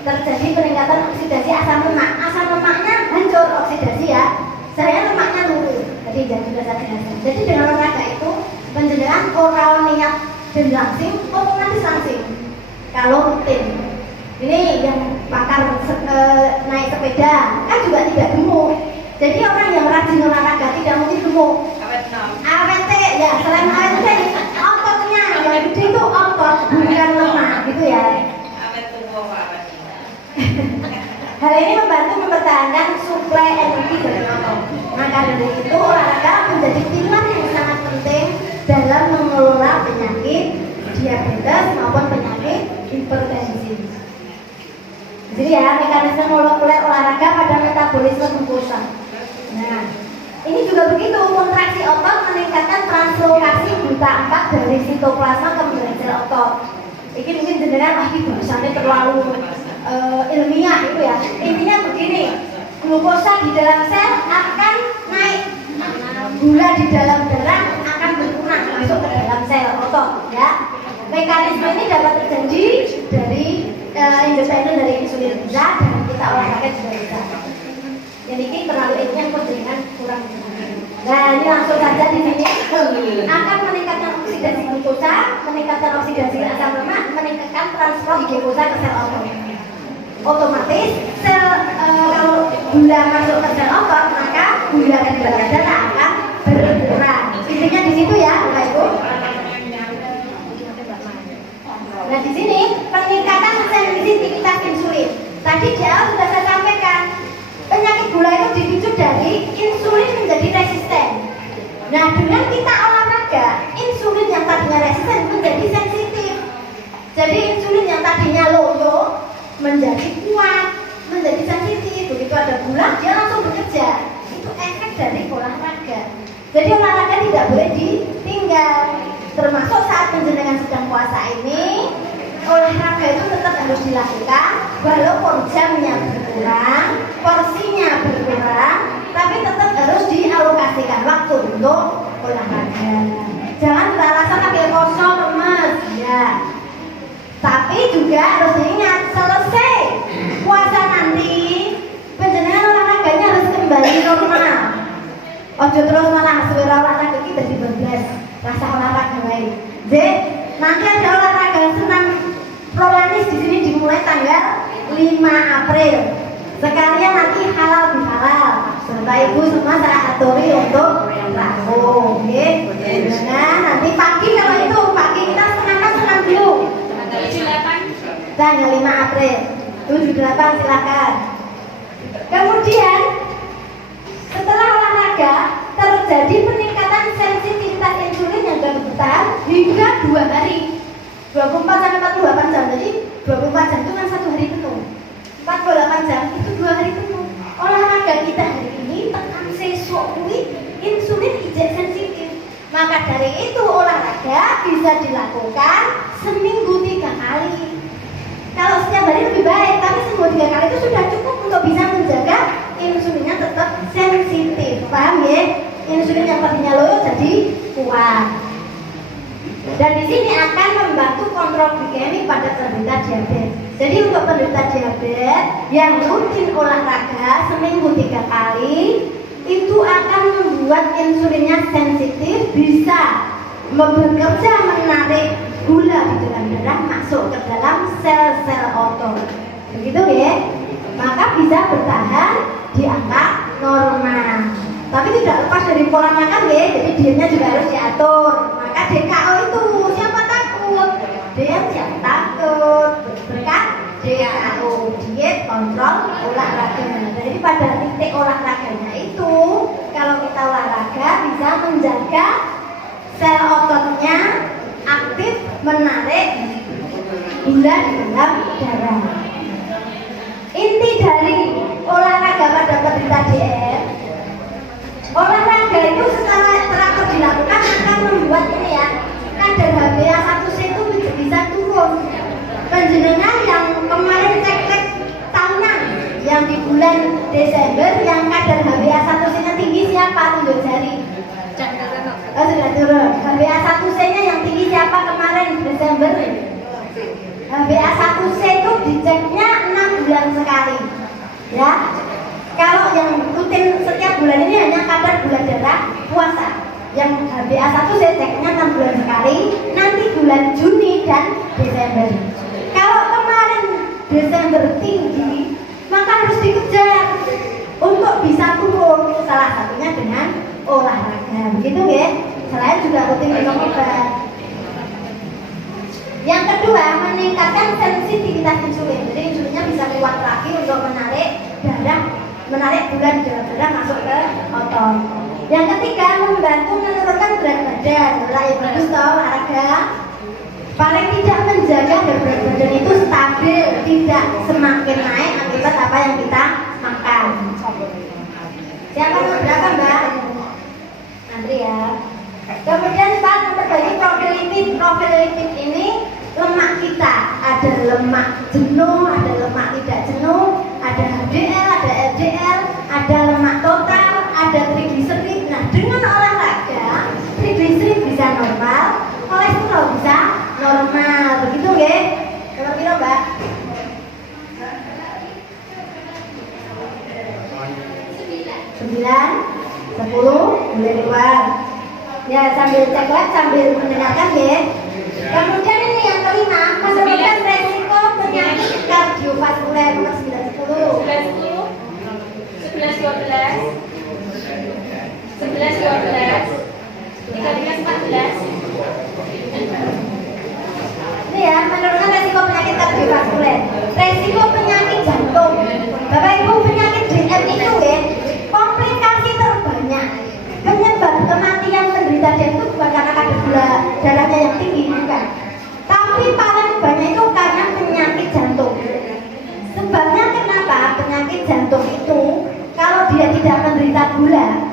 Terjadi peningkatan oksidasi asam lemak. Asam lemaknya hancur oksidasi ya. Saya lemaknya turun. Jadi jangan juga saya jelaskan. Jadi dengan olahraga itu penjenengan oral niat dan langsing otomatis langsing. Kalau rutin. Ini yang pakar naik sepeda kan juga tidak gemuk. Jadi orang yang rajin olahraga tidak mungkin gemuk. AWT ya, selain AWT ototnya yang gede itu otot bukan lemak gitu ya. Hal ini membantu mempertahankan suplai energi dari otot. Maka dari itu olahraga menjadi pilar yang sangat penting dalam mengelola penyakit diabetes maupun penyakit hipertensi. Jadi ya, mekanisme molekuler olahraga pada metabolisme glukosa. Nah, ini juga begitu, kontraksi otot meningkatkan translokasi gluta 4 dari sitoplasma ke membrana sel otot. Ini mungkin jenengan bahasanya terlalu ilmiah itu ya. Intinya begini, glukosa di dalam sel akan naik, gula di dalam darah akan berkurang masuk ke dalam sel otot ya. Mekanisme ini dapat terjadi dari independen dari insulin bisa dan kita olahraga juga bisa. Yang ini terlalu ilmiah penjaringan kurang. Nah ini langsung saja di sini akan meningkatkan oksidasi glukosa, meningkatkan oksidasi asam lemak, meningkatkan transfer glukosa ke sel otot. Otomatis sel kalau gula masuk ke sel otot maka gula di dalam darah akan berkurang. Intinya di situ ya, Bapak Ibu. Nah di sini peningkatan sensitivitas insulin. Tadi di awal sudah saya sampaikan penyakit gula itu dipicu dari insulin menjadi resisten. Nah dengan kita olahraga, insulin yang tadinya resisten menjadi sensitif. Jadi insulin yang tadinya loyo menjadi kuat, menjadi sensitif. Begitu ada gula dia langsung bekerja. Itu efek dari olahraga. Jadi olahraga tidak boleh ditinggal. Termasuk saat penjenengan sedang puasa ini, olahraga itu tetap harus dilakukan walaupun jamnya berkurang, porsinya berkurang, tapi tetap harus dialokasikan waktu untuk olahraga. Jangan beralasan pakai kosong lemes ya. Tapi juga harus diingat selesai puasa nanti penjenengan olahraganya harus kembali normal. Ojo terus malah suara olahraga kita dibebas rasa olahraga lain. Jadi nanti ada olahraga senam prolanis di sini dimulai tanggal 5 April. Sekalian nanti halal bihalal. Bapak Ibu semua saya aturi untuk rabu. Oke. Nah nanti pagi kalau itu pagi kita senam dulu. Tanggal 5 April 78 silakan. Kemudian setelah olahraga terjadi peningkatan sensitivitas insulin yang bertahan hingga 2 hari 24 sampai 48 jam. Jadi 24 jam itu kan 1 hari penuh, 48 jam itu 2 hari penuh. Olahraga kita hari ini tekan sesuk kuwi insulin ijek sensitif. Maka dari itu olahraga bisa dilakukan seminggu 3 kali. Kalau setiap hari lebih baik, tapi seminggu 3 kali itu sudah cukup untuk bisa menjaga insulinnya tetap sensitif. Paham ya? Insulin yang tadinya loyo jadi kuat. Dan di sini akan membantu kontrol glikemik pada penderita diabetes. Jadi untuk penderita diabetes yang rutin olahraga seminggu 3 kali itu akan membuat insulinnya sensitif, bisa bekerja menarik gula di dalam darah masuk ke dalam sel-sel otot. Begitu ya? Maka bisa bertahan di angka normal. Tapi tidak lepas dari pola makan ya, jadi dietnya juga harus diatur. Maka DKO itu siapa takut? Diet siapa takut? Berkat DKO, diet kontrol olahraga. Jadi pada titik olahraganya itu, kalau kita olahraga bisa menjaga sel ototnya aktif menarik gula di dalam darah. Inti dari olahraga pada penderita DM, olahraga itu secara teratur dilakukan akan membuat ini ya, kadar HbA1c itu bisa turun. Penjenengan yang kemarin cek tahunan, yang di bulan Desember yang kadar HbA1c-nya tinggi siapa? Tunjuk jari. Oh, sudah turun. HbA1c-nya yang tinggi siapa kemarin Desember? HbA1c itu diceknya 6 bulan sekali. Ya. Kalau yang rutin setiap bulan ini hanya kadar gula darah puasa. Yang HbA1c ceknya 6 bulan sekali, nanti bulan Juni dan Desember. Kalau kemarin Desember tinggi, maka harus dikejar untuk bisa turun. Salah satunya dengan olahraga, begitu ya. Selain juga rutin minum obat. Yang kedua, meningkatkan sensitivitas insulin. Jadi insulinnya bisa kuat lagi untuk menarik darah, menarik gula di dalam darah masuk ke otot. Yang ketiga, membantu menurunkan berat badan. Yang bagus toh olahraga. Paling tidak menjaga berat badan itu stabil, tidak semakin naik akibat apa yang kita makan. Siapa yang berapa Mbak? Nanti ya. Kemudian Pak memperbaiki profil lipid. Profil lipid ini lemak kita. Ada lemak jenuh, ada lemak tidak jenuh, ada HDL, ada LDL, ada lemak total, ada trigliserid. Nah, dengan olahraga, trigliserid bisa normal, kolesterol bisa normal. Begitu nggih? Kira-kira Mbak? 9, 10, boleh keluar. Ya, sambil cek lab, sambil mendengarkan ya. Kemudian ini yang kelima, menurunkan resiko penyakit kardiovaskuler. Nomor 9, 10, 11, 12, 11, 12, 13, 14. Ini ya, menurunkan resiko penyakit kardiovaskuler. Resiko penyakit jantung. Bapak Ibu, penyakit DM itu ya, komplikasi terbanyak. Penyebab kematian penderita DM itu bukan karena kadar gula darahnya yang tinggi, bukan. Tapi paling banyak itu karena penyakit jantung. Sebabnya kenapa? Penyakit jantung itu kalau dia tidak menderita gula,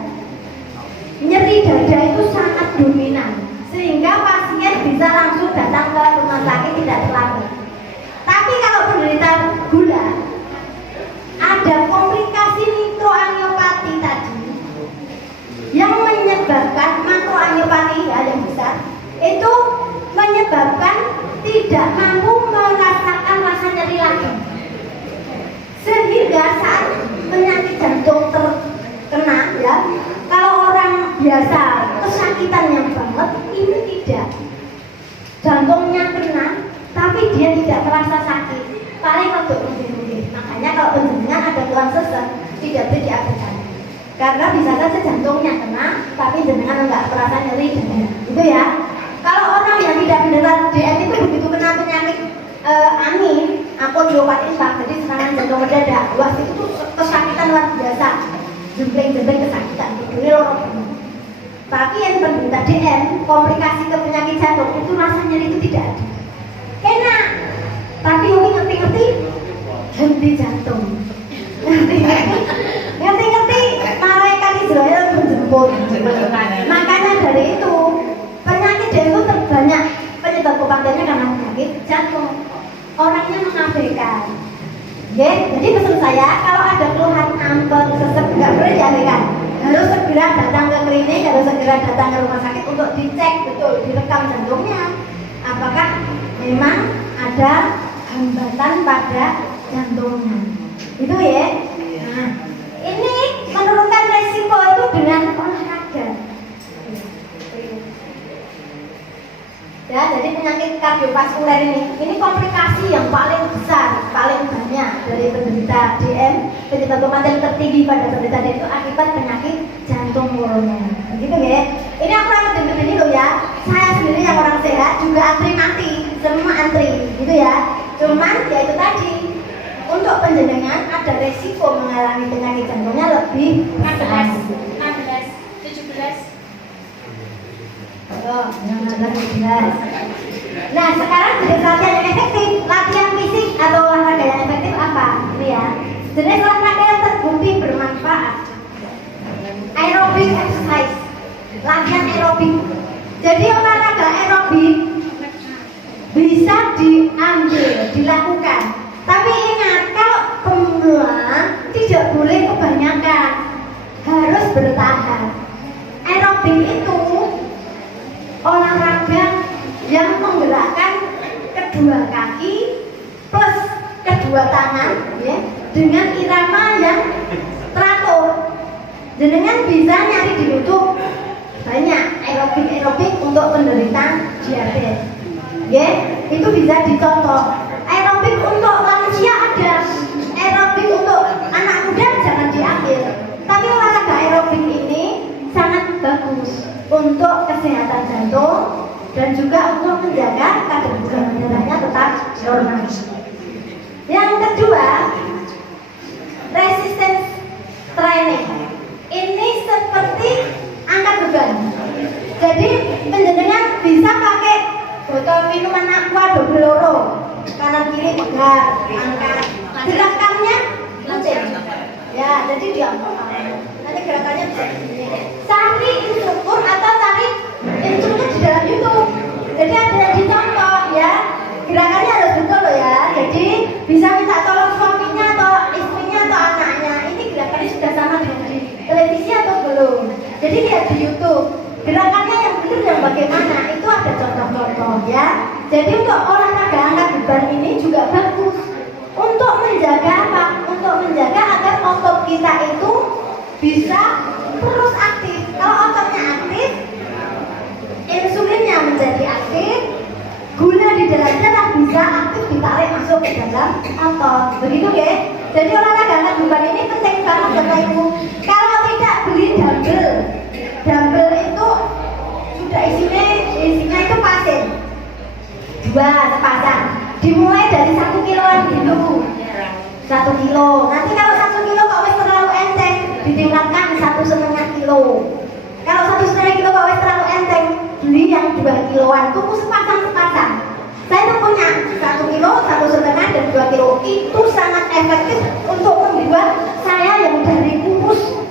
nyeri dada itu sangat dominan, sehingga pasien bisa langsung datang ke rumah sakit tidak terlambat. Tapi kalau penderita gula, ada komplikasi mikroangiopati tadi yang menyebabkan makroangiopati ya, yang besar itu menyebabkan tidak mampu merasakan rasa nyeri lagi, sehingga saat penyakit jantung terkena ya, kalau orang biasa kesakitan yang banget, ini tidak, jantungnya kena tapi dia tidak terasa sakit, paling untuk mungkin. Makanya kalau penjenengan ada keluhan sesek tidak boleh diabaikan, karena bisa saja jantungnya kena tapi jenengan enggak terasa nyeri, itu ya. Kalau orang yang tidak menderita DM itu begitu kena penyakit AMI, akut myocarditis infark, jadi serangan jantung mendadak, wah itu tuh kesakitan luar biasa, jembling-jembling kesakitan, tidurnya lorong. Tapi yang penderita DM, komplikasi ke penyakit jantung itu rasa nyeri itu tidak ada, enak. Tapi Umi ngerti-ngerti henti jantung, ngerti-ngerti malaikat Israel menjemput. Makanya dari itu penyakit DM itu terbanyak penyebab kematiannya karena penyakit jantung. Orangnya mengabaikan. Jadi pesan saya, kalau ada keluhan ampel, sesek, nggak boleh diabaikan. Harus segera datang ke klinik, harus segera datang ke rumah sakit untuk dicek betul, direkam jantungnya. Apakah memang ada hambatan pada jantungnya? Itu ya. Nah, ini menurunkan resiko itu dengan olahraga. Ya, jadi penyakit kardiovaskuler ini komplikasi yang paling besar, paling banyak dari penderita DM. Penyebab kematian tertinggi pada penderita DM itu akibat penyakit jantung koroner. Begitu ya. Ini aku lagi ini loh ya. Saya sendiri yang orang sehat juga antri mati, semua antri, gitu ya. Cuman ya itu tadi, untuk penjenengan ada resiko mengalami penyakit jantungnya lebih 16, 17. Nah, sekarang jenis latihan yang efektif, latihan fisik atau olahraga yang efektif apa? Ini ya. Jenis olahraga yang terbukti bermanfaat. Aerobic exercise, latihan aerobik. Jadi olahraga aerobik bisa diambil, dilakukan. Tapi ingat, kalau pemula tidak boleh kebanyakan, harus bertahap. Aerobik itu olahraga yang menggerakkan kedua kaki plus kedua tangan ya, dengan irama yang teratur. Jenengan bisa nyari di YouTube banyak aerobik untuk penderita diabetes. Ya, itu bisa dicontoh. Aerobik untuk lansia ada, aerobik untuk anak muda jangan diambil. Tapi olahraga aerobik ini sangat bagus untuk kesehatan jantung dan juga untuk menjaga kadar gula darahnya tetap normal. Yang kedua, resistance training. Ini seperti angkat beban. Jadi penjenengan bisa pakai botol minuman aqua double loro, kanan kiri pegang, angkat. Gerakannya rutin. Ya, jadi diangkat. Nanti gerakannya bisa begini. Cari instruktur atau cari instruktur di dalam YouTube. Jadi ada yang dicontoh ya. Gerakannya harus betul loh ya. Jadi bisa minta tolong suaminya atau istrinya atau anaknya. Ini gerakannya sudah sama dengan di televisi atau belum. Jadi lihat di YouTube. Gerakannya yang benar yang bagaimana itu ada contoh-contoh ya. Jadi untuk olahraga angkat beban ini juga bagus. Untuk menjaga apa? Untuk menjaga agar otot kita itu bisa terus aktif. Kalau ototnya aktif, insulinnya menjadi aktif, gula di dalam darah bisa aktif ditarik masuk ke dalam otot. Begitu ya. Jadi olahraga angkat beban ini penting banget Bapak Ibu. Kalau tidak beli dumbbell. Dumbbell itu sudah isinya itu pasir. 2 sepasang. Dimulai dari 1 kiloan dulu. 1 kilo. Nanti kalau 1 kilo kok wis terlalu enteng, ditingkatkan 1,5 kilo. Kalau 1,5 kilo kok wis terlalu enteng, beli yang 2 kiloan. Tunggu sepasang-sepasang. Saya tuh punya 1 kilo, 1,5 dan 2 kilo. Itu sangat efektif untuk membuat saya yang dari kurus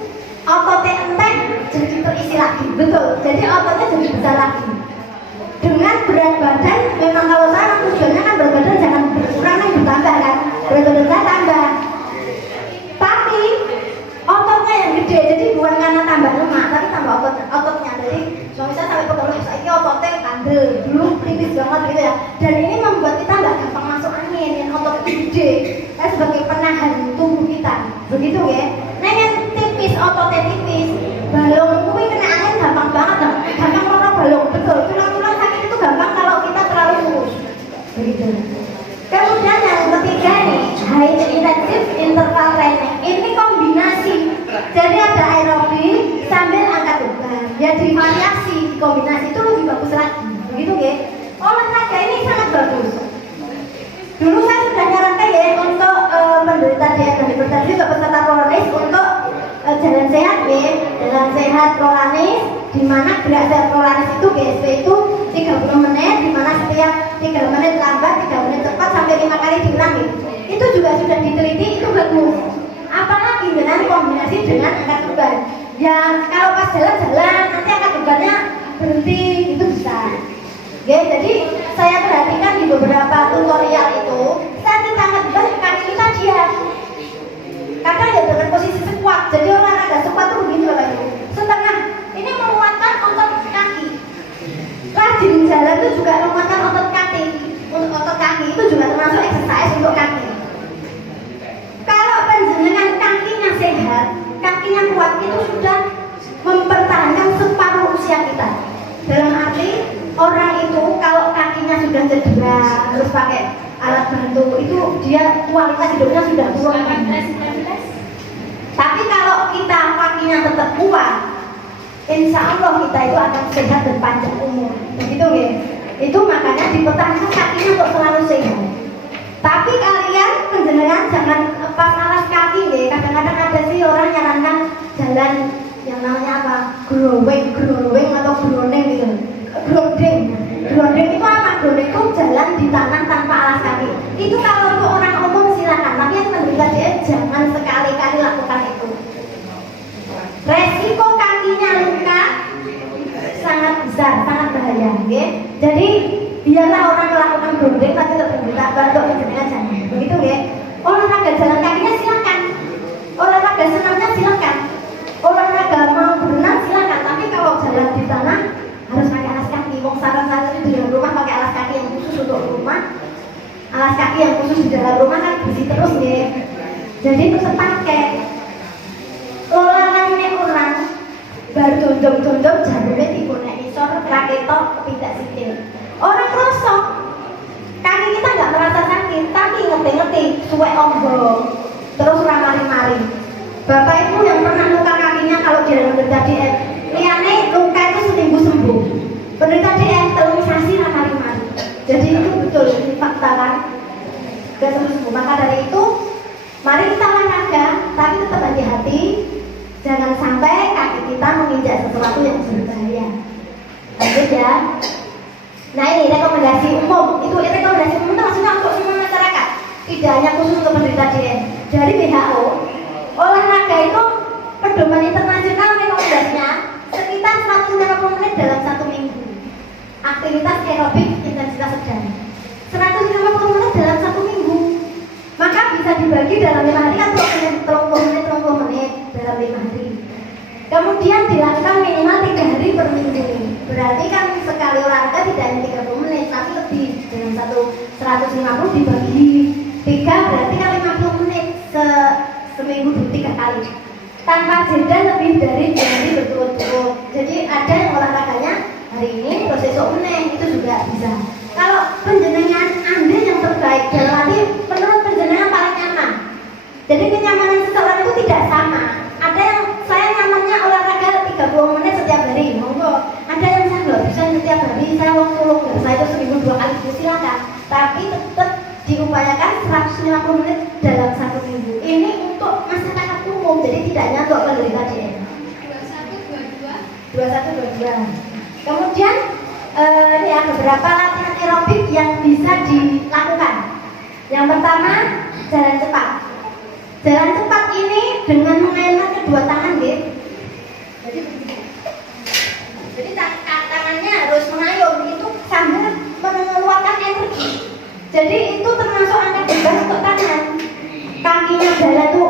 ototnya enteng jadi terisi lagi. Betul. Jadi ototnya jadi besar lagi. Dengan berat badan, memang kalau saya tujuannya kan berat badan jangan berkurang, kan bertambah kan. Berat badan saya tambah. Tapi ototnya yang gede, jadi bukan karena tambah lemak, tapi tambah ototnya. Jadi suami saya sampai pegang ini ototnya kandel, dulu tipis banget gitu ya. Dan ini membuat kita nggak gampang masuk angin, yang otot gede. Sebagai penahan tubuh kita, begitu ya. Nah yang tipis, ototnya tipis, balong kuwi kena angin gampang banget, gampang orang balong, betul. Tulang-tulang sakit itu gampang kalau kita terlalu kurus, begitu. Kemudian yang ketiga nih, high intensive interval training. Ini kombinasi, jadi ada aerobik sambil angkat beban. Ya divariasi, kombinasi itu lebih bagus lagi, begitu ya. Olahraga ini sangat bagus. Dulu saya sudah nyarankan ya untuk penderita diabetes dan hipertensi untuk peserta prolanis untuk jalan sehat ya, jalan sehat prolanis, di mana gerak sehat prolanis itu GSP itu 30 menit, di mana setiap 3 menit lambat, 3 menit cepat sampai 5 kali diulangi. Itu juga sudah diteliti, itu bagus. Apalagi dengan kombinasi dengan angkat beban. Ya kalau pas jalan-jalan nanti angkat bebannya berhenti, itu bisa. Ya, jadi saya perhatikan di beberapa tutorial itu, saat kita angkat beban kaki kita diam. Kadang ya dengan posisi squat, jadi olahraga squat itu begini Bapak Ibu. Setengah, ini menguatkan otot kaki. Rajin jalan itu juga menguatkan otot kaki. Untuk otot kaki itu juga termasuk exercise untuk kaki. Kalau penjenengan kakinya sehat, kakinya kuat, itu sudah mempertahankan separuh usia kita. Dalam arti orang itu kalau sudah cedera terus pakai alat bantu itu dia kualitas hidupnya sudah turun. 18, 19. Tapi kalau kita kakinya tetap kuat, insya Allah kita itu akan sehat dan panjang umur. Begitu ya? Itu makanya dipertahankan kakinya untuk selalu sehat. Tapi kalian penjenengan jangan pas alas kaki ya. Kadang-kadang ada sih orang nyarankan jalan yang namanya apa? Growing atau groning gitu. Grounding itu apa? Grounding itu jalan di tanah tanpa alas kaki. Itu kalau untuk orang umum silakan, tapi yang menderita dia jangan sekali-kali lakukan itu. Resiko kakinya luka sangat besar, sangat bahaya. Okay? Jadi biarlah orang melakukan grounding tapi tetap menderita. Untuk penjenengan jangan. Begitu ya. Olahraga jalan kakinya silakan. Olahraga senamnya silakan. Olahraga mau berenang silakan. Tapi kalau jalan di tanah harus pakai alas kaki. Wong saran-saran itu di dalam rumah pakai alas kaki yang khusus untuk rumah. Alas kaki yang khusus di dalam rumah kan bersih terus ya. Jadi tetap pakai. Olahraga orang baru dondong-dondong jarumnya dibonek isor raketok kepidak sikil. Orang krosok kaki kita nggak merasa sakit, tapi ngerti-ngerti suwe ombong terus ramari-mari. Bapak ibu yang pernah luka kakinya kalau dia menderita DM, liane luka itu seminggu sembuh. Penderita DM termisasi ramari-mari. Jadi itu betul, ini fakta kan? Gak sembuh. Maka dari itu, mari kita olahraga, tapi tetap hati-hati. Jangan sampai kaki kita menginjak sesuatu yang berbahaya. Lanjut ya. Nah ini rekomendasi umum. Itu rekomendasi umum itu maksudnya untuk semua masyarakat. Tidak hanya khusus untuk penderita DM. Dari WHO, olahraga itu pedoman internasional rekomendasinya sekitar 150 menit dalam 1 minggu. Aktivitas aerobik intensitas sedang 150 menit dalam 1 minggu. Maka bisa dibagi dalam 5 hari kan 30 menit dalam 5 hari. Kemudian dilakukan minimal 3 hari per minggu. Berarti kan sekali olahraga tidak hanya 30 menit, tapi lebih dalam 150 dibagi 3 berarti kan 50 menit seminggu 3 kali. Tanpa jeda lebih dari 2 hari berturut-turut. Jadi ada yang olahraganya hari ini terus esok meneh itu juga bisa. Kalau penjenengan Anda yang terbaik dalam arti menurut penjenengan paling nyaman. Jadi kenyamanan seseorang itu tidak sama. Ada yang saya nyamannya olahraga 30 menit setiap hari, monggo. Ada yang saya nggak bisa setiap hari, saya waktu longgar, saya itu seminggu 2 kali silakan. Tapi tetap diupayakan 150 menit dalam 1 minggu. Ini untuk masyarakat umum, jadi tidak hanya untuk penderita DM. 21, 22. Kemudian ya beberapa latihan aerobik yang bisa dilakukan. Yang pertama, jalan cepat. Jalan cepat ini dengan mengayunkan kedua tangan, gitu. Jadi tangannya harus mengayun itu sambil mengeluarkan energi. Jadi itu termasuk angkat beban untuk tangan. Kakinya jalan tuh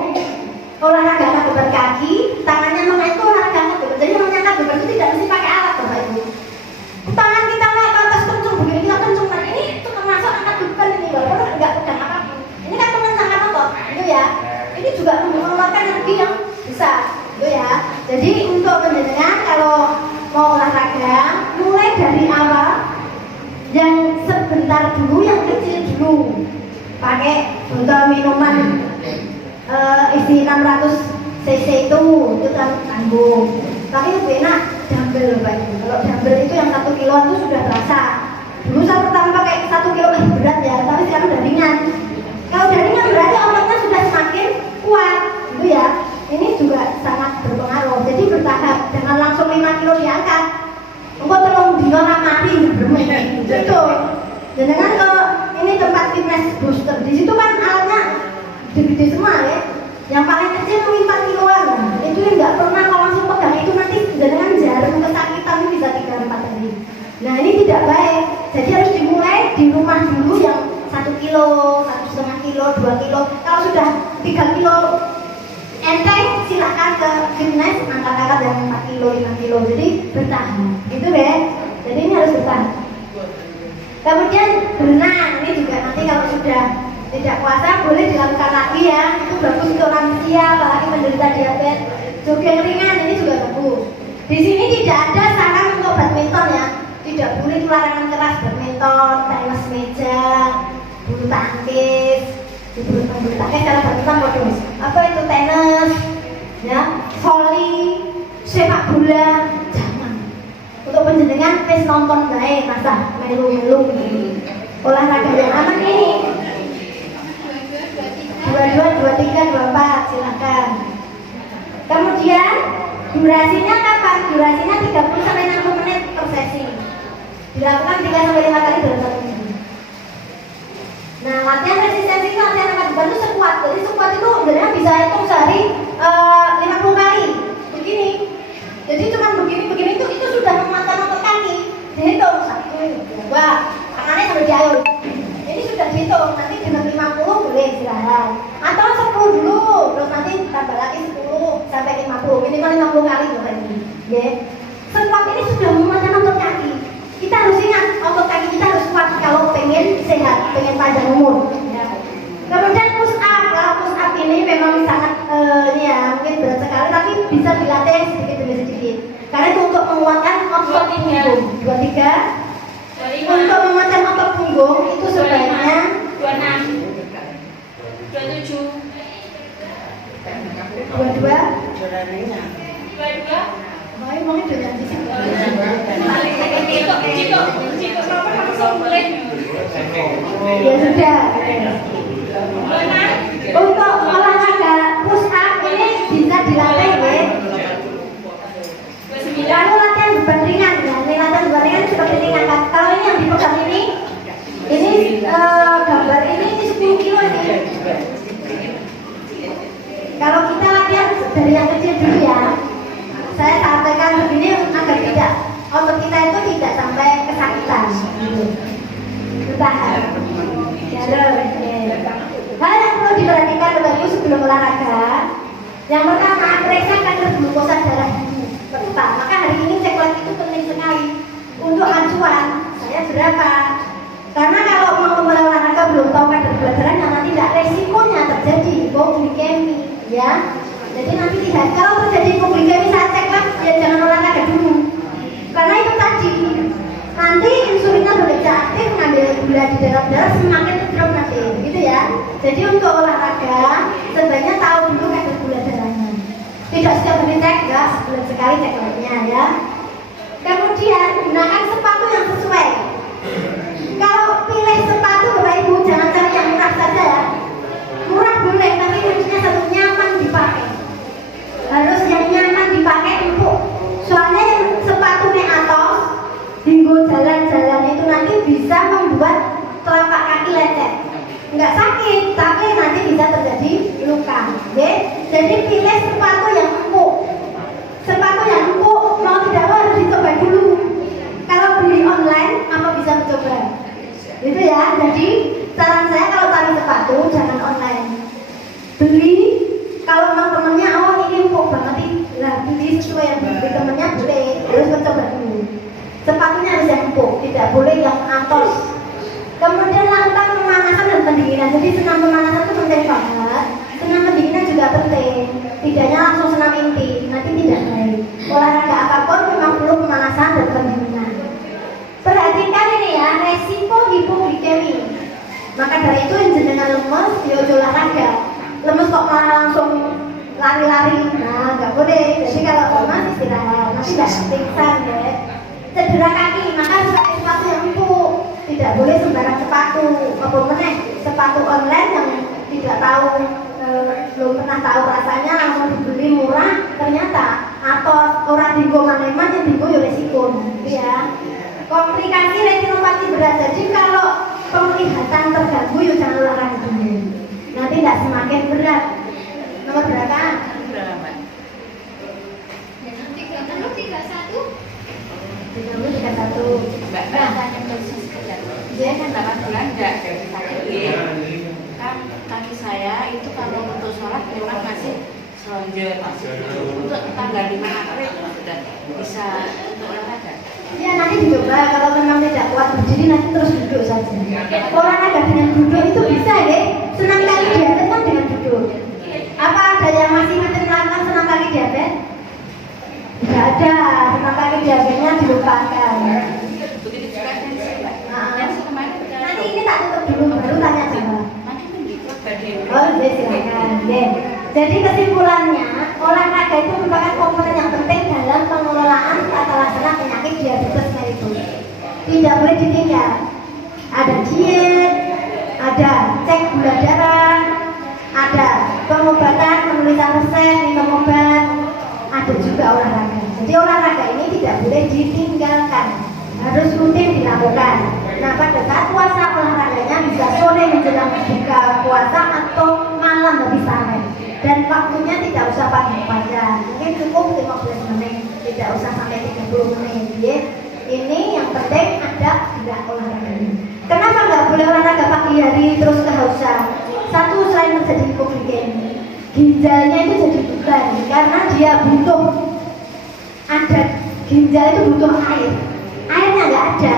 olahraga angkat beban kaki, tangannya mengayun itu olahraga angkat beban. Jadi mengangkat beban itu tidak mesti pakai alat, Bapak Ibu. Tangan kita naik ke atas kencung begini, kita kencung. Nah ini itu termasuk angkat beban ini, walaupun nggak pegang apapun. Ini kan teman-teman apa? Itu ya. Ini juga mengeluarkan energi yang besar, itu ya. Jadi untuk penjenengan kalau mau olahraga, mulai dari awal yang sebentar dulu, yang kecil dulu. Pakai botol minuman isi 600 cc itu kan tanggung. Tapi lebih enak dumbbell, Pak Ibu. Kalau dumbbell itu yang 1 kiloan itu sudah terasa. Dulu saya pertama pakai 1 kilo berat ya, tapi sekarang udah ringan. Kalau udah ringan berarti ototnya sudah semakin kuat, gitu ya. Ini juga sangat berpengaruh. Jadi bertahap, jangan langsung 5 kilo diangkat. Engkau tolong dino ramari bermain. Betul. Jangan ke ini tempat fitness booster. Di situ kan alatnya gede-gede semua ya. Yang paling kecil mungkin 4 kiloan. Itu yang nggak pernah kalau langsung pegang itu nanti jangan jarum kesakitan bisa 3-4 hari. Nah ini tidak baik. Jadi harus dimulai di rumah dulu yang 1 kilo, 1,5 kilo, 2 kilo. Kalau sudah 3 kilo enteng silakan ke fitness angkat-angkat yang 4 kilo, 5 kilo. Jadi bertahan. Gitu deh. Jadi ini harus bertahan. Kemudian berenang ini juga nanti kalau sudah tidak puasa boleh dilakukan lagi ya. Itu bagus untuk lansia, apalagi menderita diabetes. Jogging ringan ini juga bagus. Di sini tidak ada saran untuk badminton ya. Tidak boleh larangan keras badminton. badminton, tenis meja, bulu tangkis, bulu tangkis kalau badminton waduh, apa itu tenis, ya, voli, sepak bola, jangan. Untuk penjenengan wis nonton bae masa melu-melu olahraga yang aman ini. 22, 23, 24 silakan. Kemudian durasinya kapan? Durasinya 30 sampai 60 menit per sesi. Dilakukan 3 sampai 5 kali dalam 1 minggu. Nah, latihan resistensi itu latihan angkat beban itu sekuat. Jadi sekuat itu sebenarnya bisa hitung sehari 50 kali. Begini. Jadi cuma begini itu sudah memuatkan otot kaki. Dihitung 1, 2, tangannya sampai diayun. Ini sudah dihitung. Nanti dengan 50 boleh istirahat. Atau 10 dulu, terus nanti tambah lagi 10 sampai 50. Minimal 50 kali berarti. Ya. Sekuat ini sudah memuatkan otot kaki. Kita harus ingat otot kaki kita harus kuat kalau pengen sehat, pengen panjang umur. Ya. Kemudian push up, kalau push up ini memang sangat ini ya mungkin berat sekali, tapi bisa dilatih sedikit demi sedikit. Karena itu untuk menguatkan otot punggung. 23. Untuk menguatkan otot punggung itu sebaiknya 26, 27, 22. 22. Mungkin udah janji sih. Ciko, kenapa langsung mulai? Ya sudah. 26. Untuk olahraga push up ini bisa dilatih ya. 29. Lalu latihan beban ringan, ya. Ini latihan beban ringan seperti ini ngangkat. Kalau ini yang dipegang ini gambar ini 10 kilo ini. Kalau kita latihan dari yang kecil dulu ya. Saya sampaikan begini agar tidak otot kita itu tidak sampai kesakitan. Bertahan. Hal yang perlu diperhatikan Bapak Ibu sebelum olahraga. Yang pertama, periksa kadar glukosa darah dulu. Maka hari ini cek lagi itu penting sekali. Untuk acuan, saya berapa? Karena kalau mau memulai olahraga belum tahu kadar gula darahnya, nanti tidak resikonya terjadi hipoglikemi, ya. Jadi nanti tidak, kalau terjadi hipoglikemi saat cek lab, ya jangan olahraga dulu. Karena itu tadi, nanti insulinnya bekerja aktif mengambil gula di dalam darah semakin drop nanti, gitu ya. Jadi untuk olahraga sebaiknya tahu dulu kadar gula darahnya. Tidak setiap hari cek, enggak, sebulan sekali cek labnya ya. Kemudian gunakan sepatu yang sesuai. Kalau pilih sepatu Bapak Ibu jangan cari yang murah saja ya. Murah boleh, tapi kuncinya satu nyaman dipakai. Harus yang nyaman dipakai empuk. Soalnya sepatunya atos, dinggo jalan-jalan itu nanti bisa membuat telapak kaki lecet. Enggak sakit, tapi nanti bisa terjadi luka. Okay? Jadi pilih sepatu yang empuk. Sepatu yang empuk mau tidak mau harus dicoba dulu. Kalau beli online, apa bisa mencoba? Gitu ya. Jadi saran saya kalau cari sepatu jangan online. Beli. Kalau memang temennya, oh ini empuk banget nih, lah beli sesuai yang beli temennya boleh, harus mencoba dulu. Sepatunya harus yang empuk, tidak boleh yang atos. Kemudian lakukan pemanasan dan pendinginan. Jadi senam pemanasan itu penting banget. Senam pendinginan juga penting. Tidaknya langsung senam inti, nanti tidak baik. Olahraga apapun memang perlu pemanasan dan pendinginan. Perhatikan ini ya, resiko hipoglikemi. Maka dari itu yang jenengan lemes, ya olahraga. Lemes kok malah langsung lari-lari, nah nggak boleh. Jadi kalau lemas istirahat, nanti nggak pingsan ya. Cedera kaki, maka harus pakai sepatu yang empuk. Tidak boleh sembarang sepatu. Apa meneh sepatu online yang tidak tahu, belum pernah tahu rasanya langsung dibeli murah, ternyata atau orang dinggo maneman yang dinggo ya resiko, gitu ya. Komplikasi retinopati berat. Jadi kalau penglihatan terganggu, ya jangan olahraga dulu. Nanti tidak semakin berat. Nomor berapa? Berapa? 31. Mbak tanya dosis kerja. Dia kan 8 bulan enggak dari sakit. Kan kaki saya itu kalau untuk sholat memang masih selonjor. Untuk tanggal 5 April sudah bisa untuk olahraga. Ya nanti dicoba, kalau memang tidak kuat berdiri nanti terus duduk saja. Olahraga dengan duduk itu bisa ya. Senam kaki diabetes kan dengan duduk. Apa ada yang masih melakukan senam kaki diabetes? Tidak ada, senam kaki diabetesnya dilupakan. Begitu juga tensi, Mbak. Nah, Jadi kesimpulannya, olahraga itu merupakan komponen yang penting dalam pengelolaan tata laksana penyakit diabetes mellitus. Tidak boleh ditinggal. Ada diet, ada cek gula darah, ada pengobatan, penulisan resep, minum obat, ada juga olahraga. Jadi olahraga ini tidak boleh ditinggalkan, harus rutin dilakukan. Nah, pada saat puasa olahraganya bisa sore menjelang buka puasa atau malam habis sahur. Dan waktunya tidak usah panjang, mungkin cukup 15 menit, tidak usah sampai 30 menit. Ya. Ini yang penting ada gerak olahraga. Kenapa nggak boleh olahraga pagi hari terus kehausan? Satu, selain terjadi hipoglikemi, ginjalnya itu jadi beban karena dia butuh, ada ginjal itu butuh air, airnya nggak ada,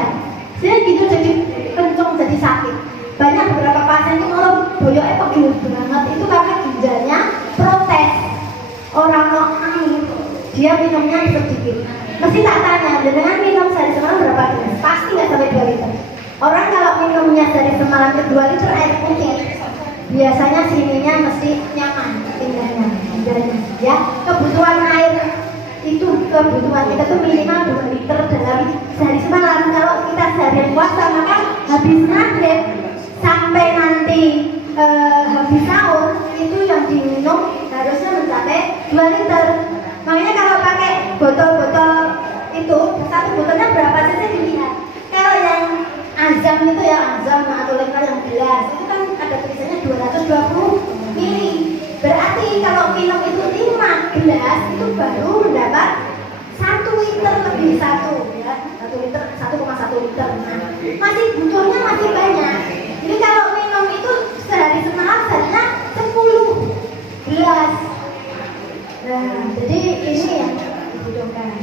jadi gitu jadi kencung, jadi sakit. Banyak beberapa pasien itu kalau boyoknya pegel banget itu karena ginjalnya protes, orang mau air, dia minumnya sedikit. Mesti tak tanya, dengan minum sehari semalam berapa gelas? Pasti nggak sampai 2 liter. Orang kalau minumnya dari semalam ke 2 liter air putih, biasanya sininya mesti nyaman tinggalnya, ya. Kebutuhan air itu, kebutuhan kita tuh minimal 2 liter dalam sehari semalam. Kalau kita seharian puasa, maka habis maghrib sampai nanti habis sahur itu yang diminum harusnya mencapai 2 liter. Makanya kalau pakai botol-botol itu, satu botolnya berapa cc dilihat. Kalau yang azam itu ya, azam atau liter yang gelas itu kan ada tulisannya 220 mili. Berarti kalau minum itu 5 gelas itu baru mendapat 1 liter lebih 1 ya, 1 liter, 1,1 liter. Nah, masih butuhnya masih banyak. Jadi kalau minum itu sehari semalam seharusnya 10 gelas. Nah, jadi ini yang dibutuhkan.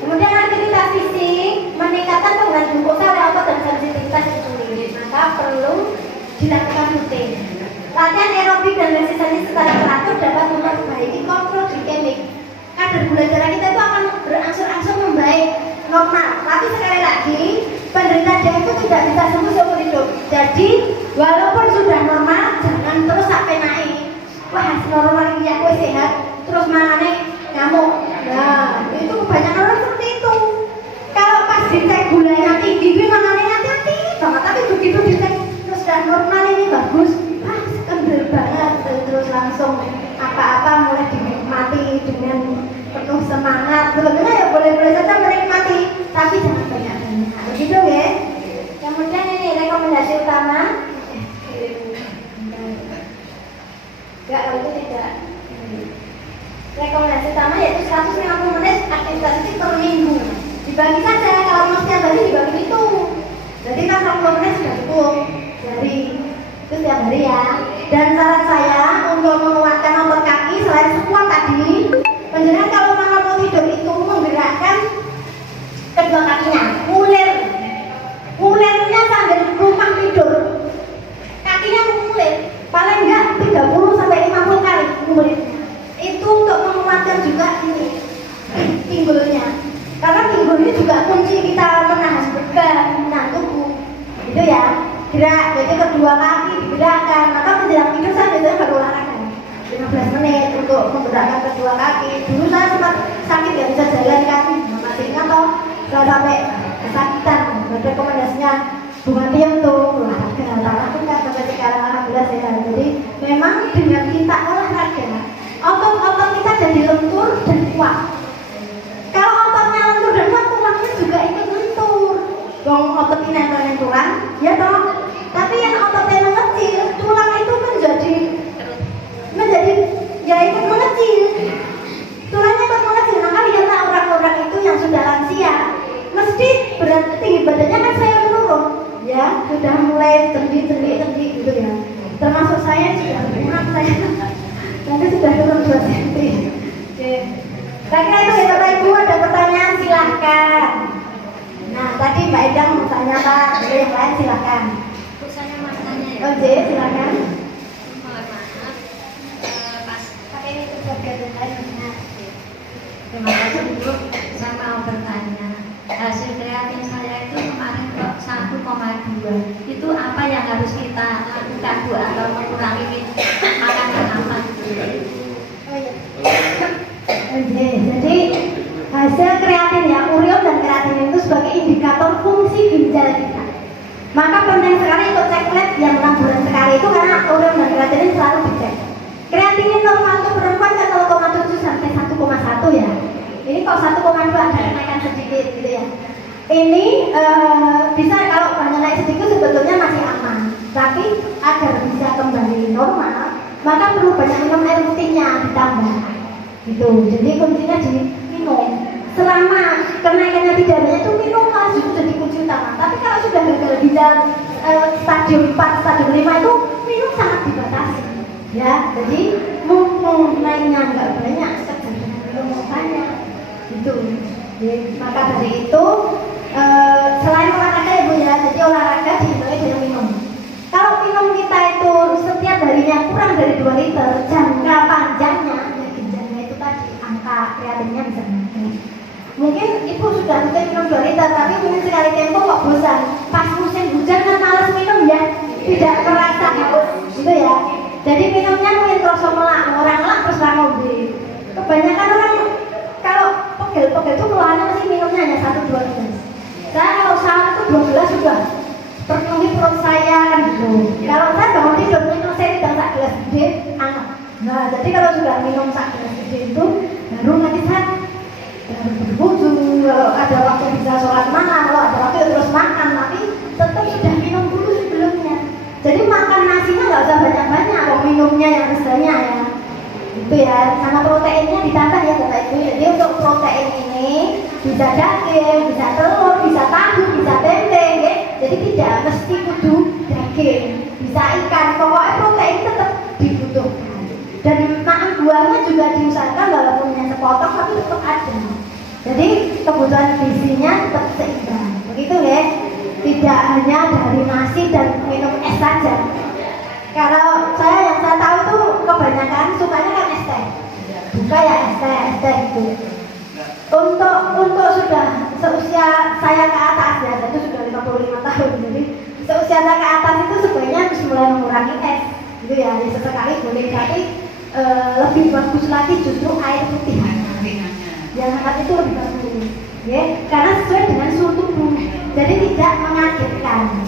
Kemudian aktivitas fisik meningkatkan penggunaan glukosa lewat dan sensitivitas insulin, maka perlu dilakukan rutin. Latihan aerobik dan resistensi secara teratur dapat memperbaiki kontrol glikemik. Kadar gula darah kita itu akan berangsur-angsur membaik normal. Tapi sekali lagi, penderita diabetes itu tidak bisa sembuh seumur hidup. Jadi, walaupun sudah normal, jangan terus sampai naik. Wah, normal ini aku sehat, terus mana nyamuk. Nah, itu kebanyakan orang seperti itu. Kalau pas dicek gulanya tinggi, gimana hati-hati banget. Tapi begitu dicek terus sudah normal ini bagus, kendel banget, terus langsung apa-apa mulai dinikmati dengan penuh semangat. Sebetulnya ya boleh-boleh saja menikmati, tapi jangan banyak-banyak. Begitu ya. Kemudian ini rekomendasi utama. Enggak, kalau itu tidak. Rekomendasi utama yaitu 150 menit aktivitas fisik per minggu. Dibagi saja, kalau mau setiap hari dibagi itu. Jadi kan 60 menit sudah cukup dari itu setiap hari ya. Dan saran saya untuk menguatkan otot kaki selain squat tadi, penjelasan kalau malam mau tidur itu menggerakkan kedua kakinya, mulirnya sambil rumah tidur, kakinya mengulir, paling enggak 30 sampai 50 kali mulirnya. Itu untuk menguatkan juga ini pinggulnya, karena pinggul ini juga kunci kita menahan beban, menahan tubuh, itu ya. Gerak, jadi kedua kaki digerakkan. Maka menjelang tidur saya biasanya baru olahraga 15 menit untuk menggerakkan kedua kaki. Dulu saya sempat sakit gak bisa jalan kaki, masih ingat toh, saya sampai kesakitan. Rekomendasinya Bunga Tiam tuh olahraga, lakukan sampai sekarang alhamdulillah sehat. Jadi memang dengan kita olahraga, otot-otot kita jadi lentur dan kuat. Kalau ototnya lentur dan kuat, tulangnya juga ikut lentur. Dong otot ini yang tulang, ya toh. Tapi yang ototnya mengecil, tulang itu menjadi ya ikut mengecil. Tulangnya ikut mengecil. Maka lihatlah orang-orang itu yang sudah lansia, mesti berat tinggi badannya kan saya menurun, ya sudah mulai tendi gitu ya. Termasuk saya juga kurang saya, tapi sudah turun 2 cm. Kira-kira itu ya Bapak Ibu, ada pertanyaan silahkan. Nah, tadi Mbak Edang mau tanya Pak, yang lain silakan. Bu, saya mau tanya ya. Oke, silakan. Mohon maaf, pas Pakai ini untuk bagian lain. terima kasih Bu, saya mau bertanya. Hasil kreatin saya itu kemarin kok 1,2. Itu apa yang harus kita lakukan Bu atau mengurangi makanan apa gitu? Oke, jadi hasil kreatin ya, ureum dan kreatin itu sebagai indikator fungsi ginjal kita. Maka penting sekali untuk cek lab yang 6 bulan sekali itu karena ureum dan kreatin ini selalu dicek. Kreatinin normal untuk perempuan kan 0,7 sampai 1,1 ya. Ini kok 1,2 ada kenaikan sedikit gitu ya. Ini bisa kalau hanya naik sedikit sebetulnya masih aman. Tapi agar bisa kembali normal, maka perlu banyak minum air putihnya ditambah. Gitu. Jadi kuncinya diminum. Selama kenaikannya tidak banyak itu minum masih jadi kunci utama. Tapi kalau sudah gagal ginjal stadium 4, stadium 5 itu minum sangat dibatasi. Ya, jadi mumpung naiknya nggak banyak, sebenarnya minum banyak. Gitu. Jadi, maka dari itu selain olahraga ya Bu ya, jadi olahraga dimulai dengan minum. Kalau minum kita itu setiap harinya kurang dari 2 liter, jangka panjangnya ginjalnya itu tadi angka kreatinnya bisa naik. Mungkin ibu sudah rutin minum 2 liter, tapi mungkin sekali tempo kok bosan. Pas musim hujan kan malas minum ya, tidak terasa haus, gitu ya. Jadi minumnya mungkin terus melak, orang melak terus ngombe. Kebanyakan orang kalau pegel-pegel itu keluarnya masih minumnya hanya 1-2 gelas. Saya kalau sahur itu 2 gelas sudah terpenuhi perut saya kan gitu. Kalau saya bangun tidur minum saya tidak 1 gelas gede, anget. Nah, jadi kalau sudah minum 1 gelas gede itu baru nanti saya berwudu. Kalau ada waktu bisa sholat malam, kalau ada waktu terus makan, tapi tetap sudah minum dulu sebelumnya. Jadi makan nasinya nggak usah banyak-banyak, kalau minumnya yang misalnya ya. Itu ya, sama proteinnya ditambah ya Bapak Ibu. Jadi untuk protein ini bisa daging, bisa telur, bisa tahu, bisa tempe ya. Jadi tidak mesti kudu daging, bisa ikan, pokoknya protein tetap dibutuhkan. Dan makan buahnya juga diusahakan walaupun hanya sepotong tapi tetap ada. Jadi kebutuhan gizinya tetap seimbang. Begitu ya. Tidak hanya dari nasi dan minum es saja. Kalau yang saya tahu tuh kebanyakan sukanya kan es teh. Buka ya es teh itu. Untuk sudah seusia saya ke atas ya, itu sudah 55 tahun. Jadi seusia saya ke atas itu sebenarnya harus mulai mengurangi es. Gitu ya, sesekali boleh, tapi lebih bagus lagi justru air putih. Yang hangat itu lebih bagus. Ya, karena sesuai dengan suhu tubuh. Jadi tidak mengagetkan.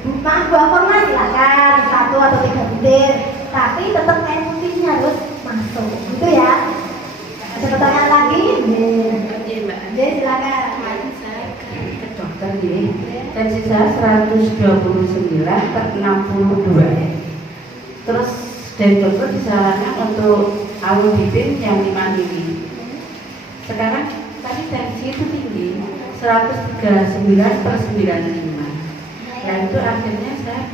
Makan buah kurma silakan 1 atau 3 butir, tapi tetap air putihnya harus masuk. Gitu ya. Ada pertanyaan lagi? Jadi silakan. Saya ke dokter gini, tensi saya 129/62 ya. Terus dari dokter disarankan untuk amlodipin yang 5 mili. Sekarang tadi tensi itu tinggi 139/95. Nah itu akhirnya saya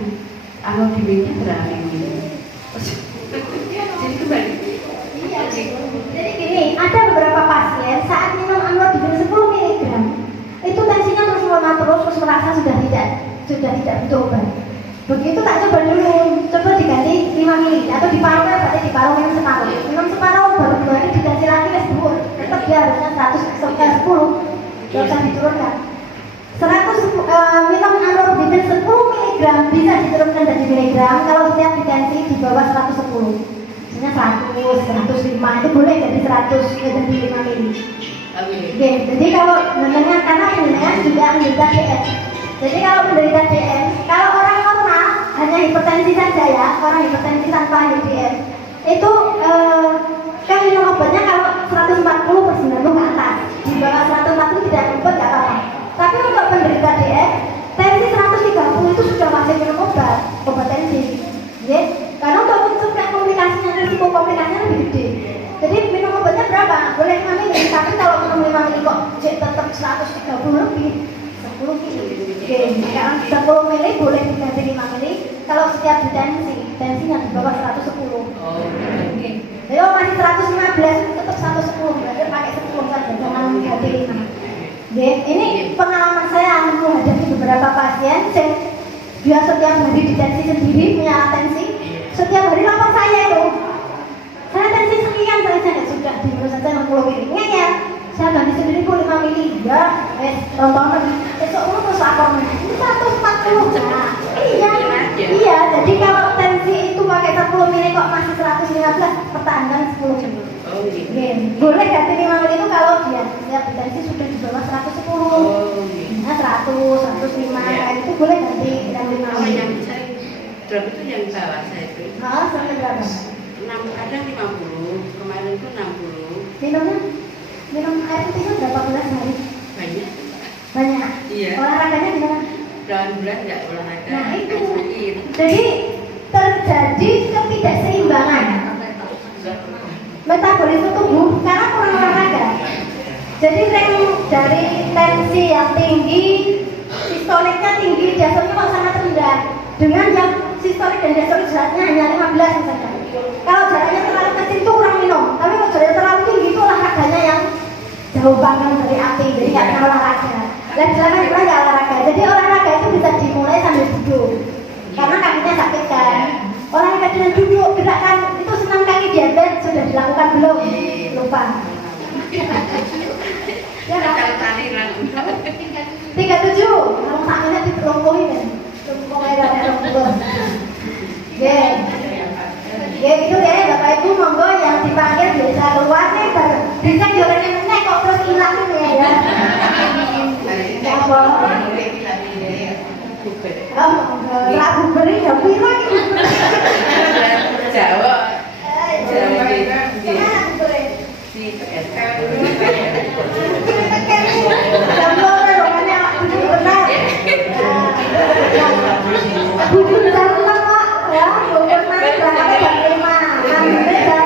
amlodipinnya berapa mili. Jadi kembali. Iya. Jadi gini, ada beberapa pasien saat minum amlodipin 10 mg itu tensinya terus melemah terus merasa sudah tidak butuh obat. Begitu tak coba dulu, coba diganti 5 mili atau diparuhnya, berarti diparuh minum separuh. Minum separuh baru 2 hari diganti lagi es buah. Tetap dia harusnya 110, tidak usah diturunkan. 100 minum amlodipin 10 mg bisa diturunkan dari miligram kalau setiap tensi di bawah 110. Misalnya 100, 105 itu boleh jadi 100 jadi 5 mili. Oke, jadi kalau namanya karena penjenengan juga menderita DM. Jadi kalau menderita DM, kalau orang normal hanya hipertensi saja ya, orang hipertensi tanpa HDM itu kan minum obatnya kalau 140/90 ke atas, di bawah 140 tidak obat nggak apa-apa. Tapi untuk penderita DM, tensi 130 itu sudah masih minum obat tensi. Ya, karena untuk mencegah komplikasinya, risiko komplikasinya lebih gede. Jadi minum obatnya berapa? Boleh 5 mili, tapi kalau minum 5 mili kok tetap 130 lebih, 10 mili. Oke, sekarang 10 mili boleh diganti 5 mili kalau setiap tensinya di bawah 110. Oke. Jadi kalau masih 115 tetap 110, berarti pakai 10 saja, jangan ganti 5. Oke, ini pengalaman saya menghadapi beberapa pasien dia setiap hari di tensi sendiri, punya tensi, setiap hari lapor saya itu. Saya tensi sekian, saya sudah diurus saja 60 mili. Ya, saya ganti sendiri 5 mili. Ya, tontonan. Besok terus lapor. Ini saya Nah, iya, jadi kalau tensi itu pakai 10 mili kok masih 115, pertahankan 10 jam. Oh gitu. Boleh ganti 5 mili itu kalau dia tensi sudah di bawah 110. Oh gitu. Nah, 100, 105, itu boleh ganti 5 Kalau mili. yang saya drop itu yang bawah saya itu Nah, sampai berapa? 6, kadang 50, kemarin itu 60. Minum air putihnya berapa gelas sehari? Banyak. Banyak. Iya. Olahraganya gimana? 8 bulan nggak olahraga. Nah, itu. Sakit. Jadi terjadi ketidakseimbangan metabolisme tubuh karena kurang olahraga. Jadi dari tensi yang tinggi, sistoliknya tinggi, diastoliknya kok sangat rendah. Dengan yang sistolik dan diastolik jaraknya hanya 15 misalnya. Kalau jaraknya terlalu kecil itu kurang minum. Tapi kalau jaraknya terlalu tinggi itu olahraganya yang jauh banget dari api, jadi nggak pernah olahraga. Dan silakan juga nggak olahraga. Jadi olahraga itu bisa dimulai sambil duduk, karena kakinya sakit kan. Olahraga dengan duduk, gerakan itu senam kaki diabetes sudah dilakukan belum? Lupa. Ya kan? Kali langsung. 37, kalau sakitnya dilumpuhin kan? Lumpuhin ada lumpuh. Oke. Ya gitu ya Bapak Ibu, monggo yang dipanggil biasa keluar nih, bisa jualannya menek kok terus hilang nih ya. Ya boleh. Oh, lagu beri ya piro iki. Jawa. Jawa iki. Di PSK. Jam loro rongane awak kudu benar. Kudu benar kok ya, bukan mandi berangkat jam 5. Mandi jam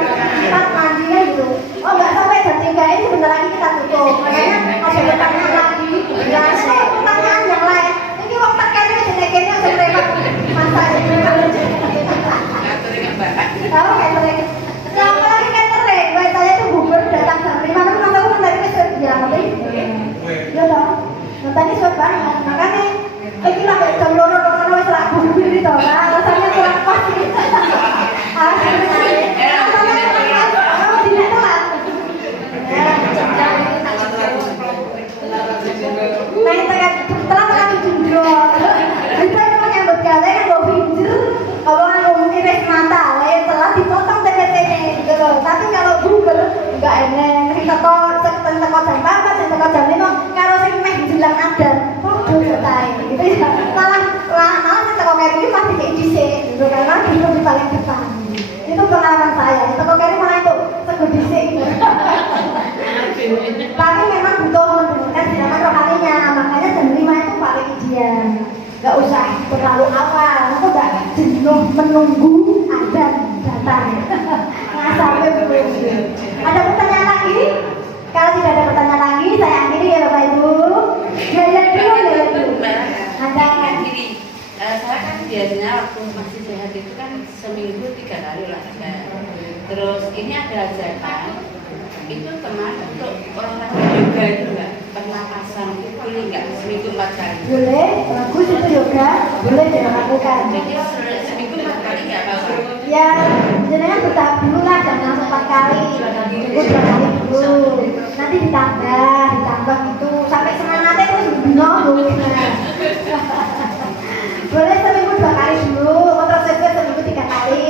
4 mandinya gitu. Oh enggak sampai jam 3 ini sebentar lagi kita tutup. Makanya ada pertanyaan lagi. Ya, saya pertanyaan yang lain. Ini waktu kene jenenge sebenarnya masa ini. Tahu kayak tering. Selama lagi kayak tering, saya itu bubur datang jam 5, tapi masa aku tadi kesel ya, tapi ya dong. Nanti suat banget, makanya ini lah kayak jam loro wis ra bubur itu lah, rasanya kurang pas gitu. Tidak telat. Nah, kita kan telat kali jundro. Kita memang yang berjalan kan bawa pinjer, kalau ngomongin res mata, lain telat dipotong TPT-nya gitu loh. Tapi kalau Google nggak enak, kita teko jam 4, teko jam 5, kalau sing meh dibilang ada, kok selesai gitu ya. Malah sing teko kene iki pasti kayak dhisik gitu karena itu di paling depan. Itu pengalaman saya. Teko kene malah itu sego dhisik gitu. Tapi memang butuh menurunkan silangan rohaninya, makanya jam 5 itu paling ideal. Gak usah terlalu awal, aku gak jenuh menunggu azan datang. Nggak sampai begitu. Ada pertanyaan lagi? Kalau tidak ada pertanyaan lagi, saya akhiri ya Bapak Ibu. Ya dulu. Ada Kan gini, saya kan biasanya waktu masih sehat itu kan seminggu 3 kali olahraga. Terus ini ada ajakan, itu teman untuk olahraga yoga itu enggak pernapasan itu boleh nggak seminggu 4 kali? boleh, bagus itu yoga, boleh dilakukan. Jadi seminggu 4 kali nggak apa-apa. Ya, sebenarnya bertahap dulu lah, jangan langsung 4 kali. Cukup 2 kali dulu. Nanti ditambah gitu. Sampai semangatnya terus bingung. Boleh seminggu 2 kali dulu, terus seminggu 3 kali.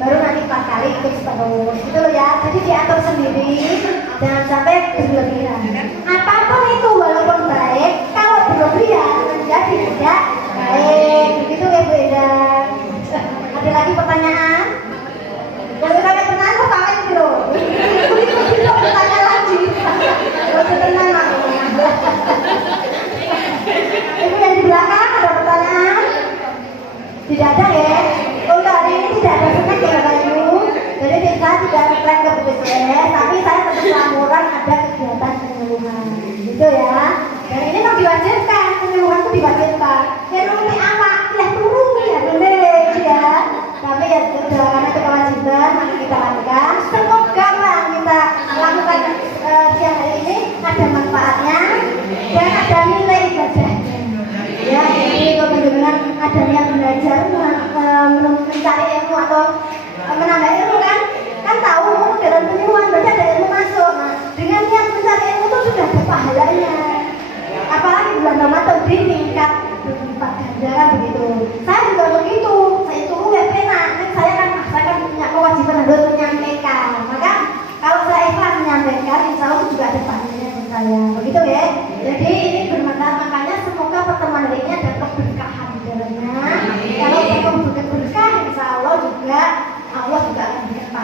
Baru nanti 4 kali terus gitu loh ya. Jadi diatur sendiri, jangan sampai berlebihan. Apapun itu walaupun baik, kalau berlebihan menjadi tidak baik. Begitu ya Bu Eda. Ada lagi pertanyaan? Yang sudah ada pertanyaan kok pamit dulu. Itu bertanya lagi. Kalau tenang aku. Ibu yang di belakang ada pertanyaan? Tidak ada ya? Untuk hari ini tidak ada snack ya Bapak Ibu. Jadi saya tidak plan ke BPJS, tapi saya tetap laporan ada kegiatan penyembuhan. Gitu ya. Dan ini memang diwajibkan, penyembuhan itu diwajibkan. Yang nanti awak ya turun ya boleh ya. Tapi ya sudah karena itu kewajiban, maka kita lakukan. Semoga yang kita lakukan siang hari ini ada manfaatnya dan ada nilai ibadahnya. Ya, jadi dengan adanya belajar mencari ilmu atau menambah ilmu kan tahu dalam penyembuhan berarti ada ilmu masuk. Nah, dengan niat mencari ilmu itu sudah ada pahalanya. Apalagi bulan Ramadan di tingkat berlipat ganda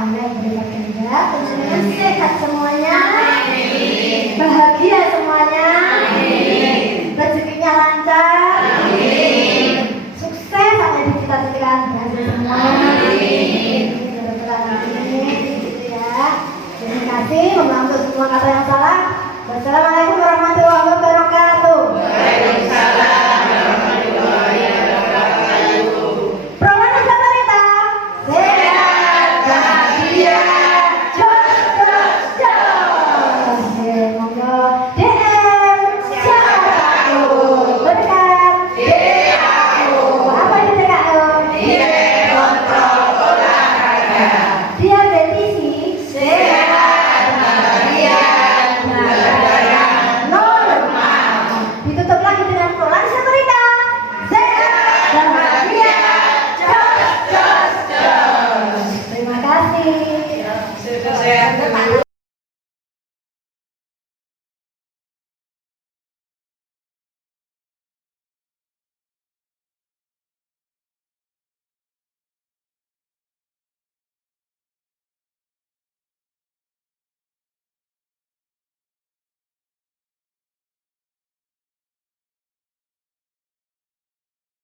pahala yang berlipat ganda, tentunya sehat semuanya, bahagia semuanya, rezekinya lancar, sukses sampai di cita-cita berhasil semua. Gitu ya. Terima kasih, membantu semua kata yang salah. Wassalamualaikum.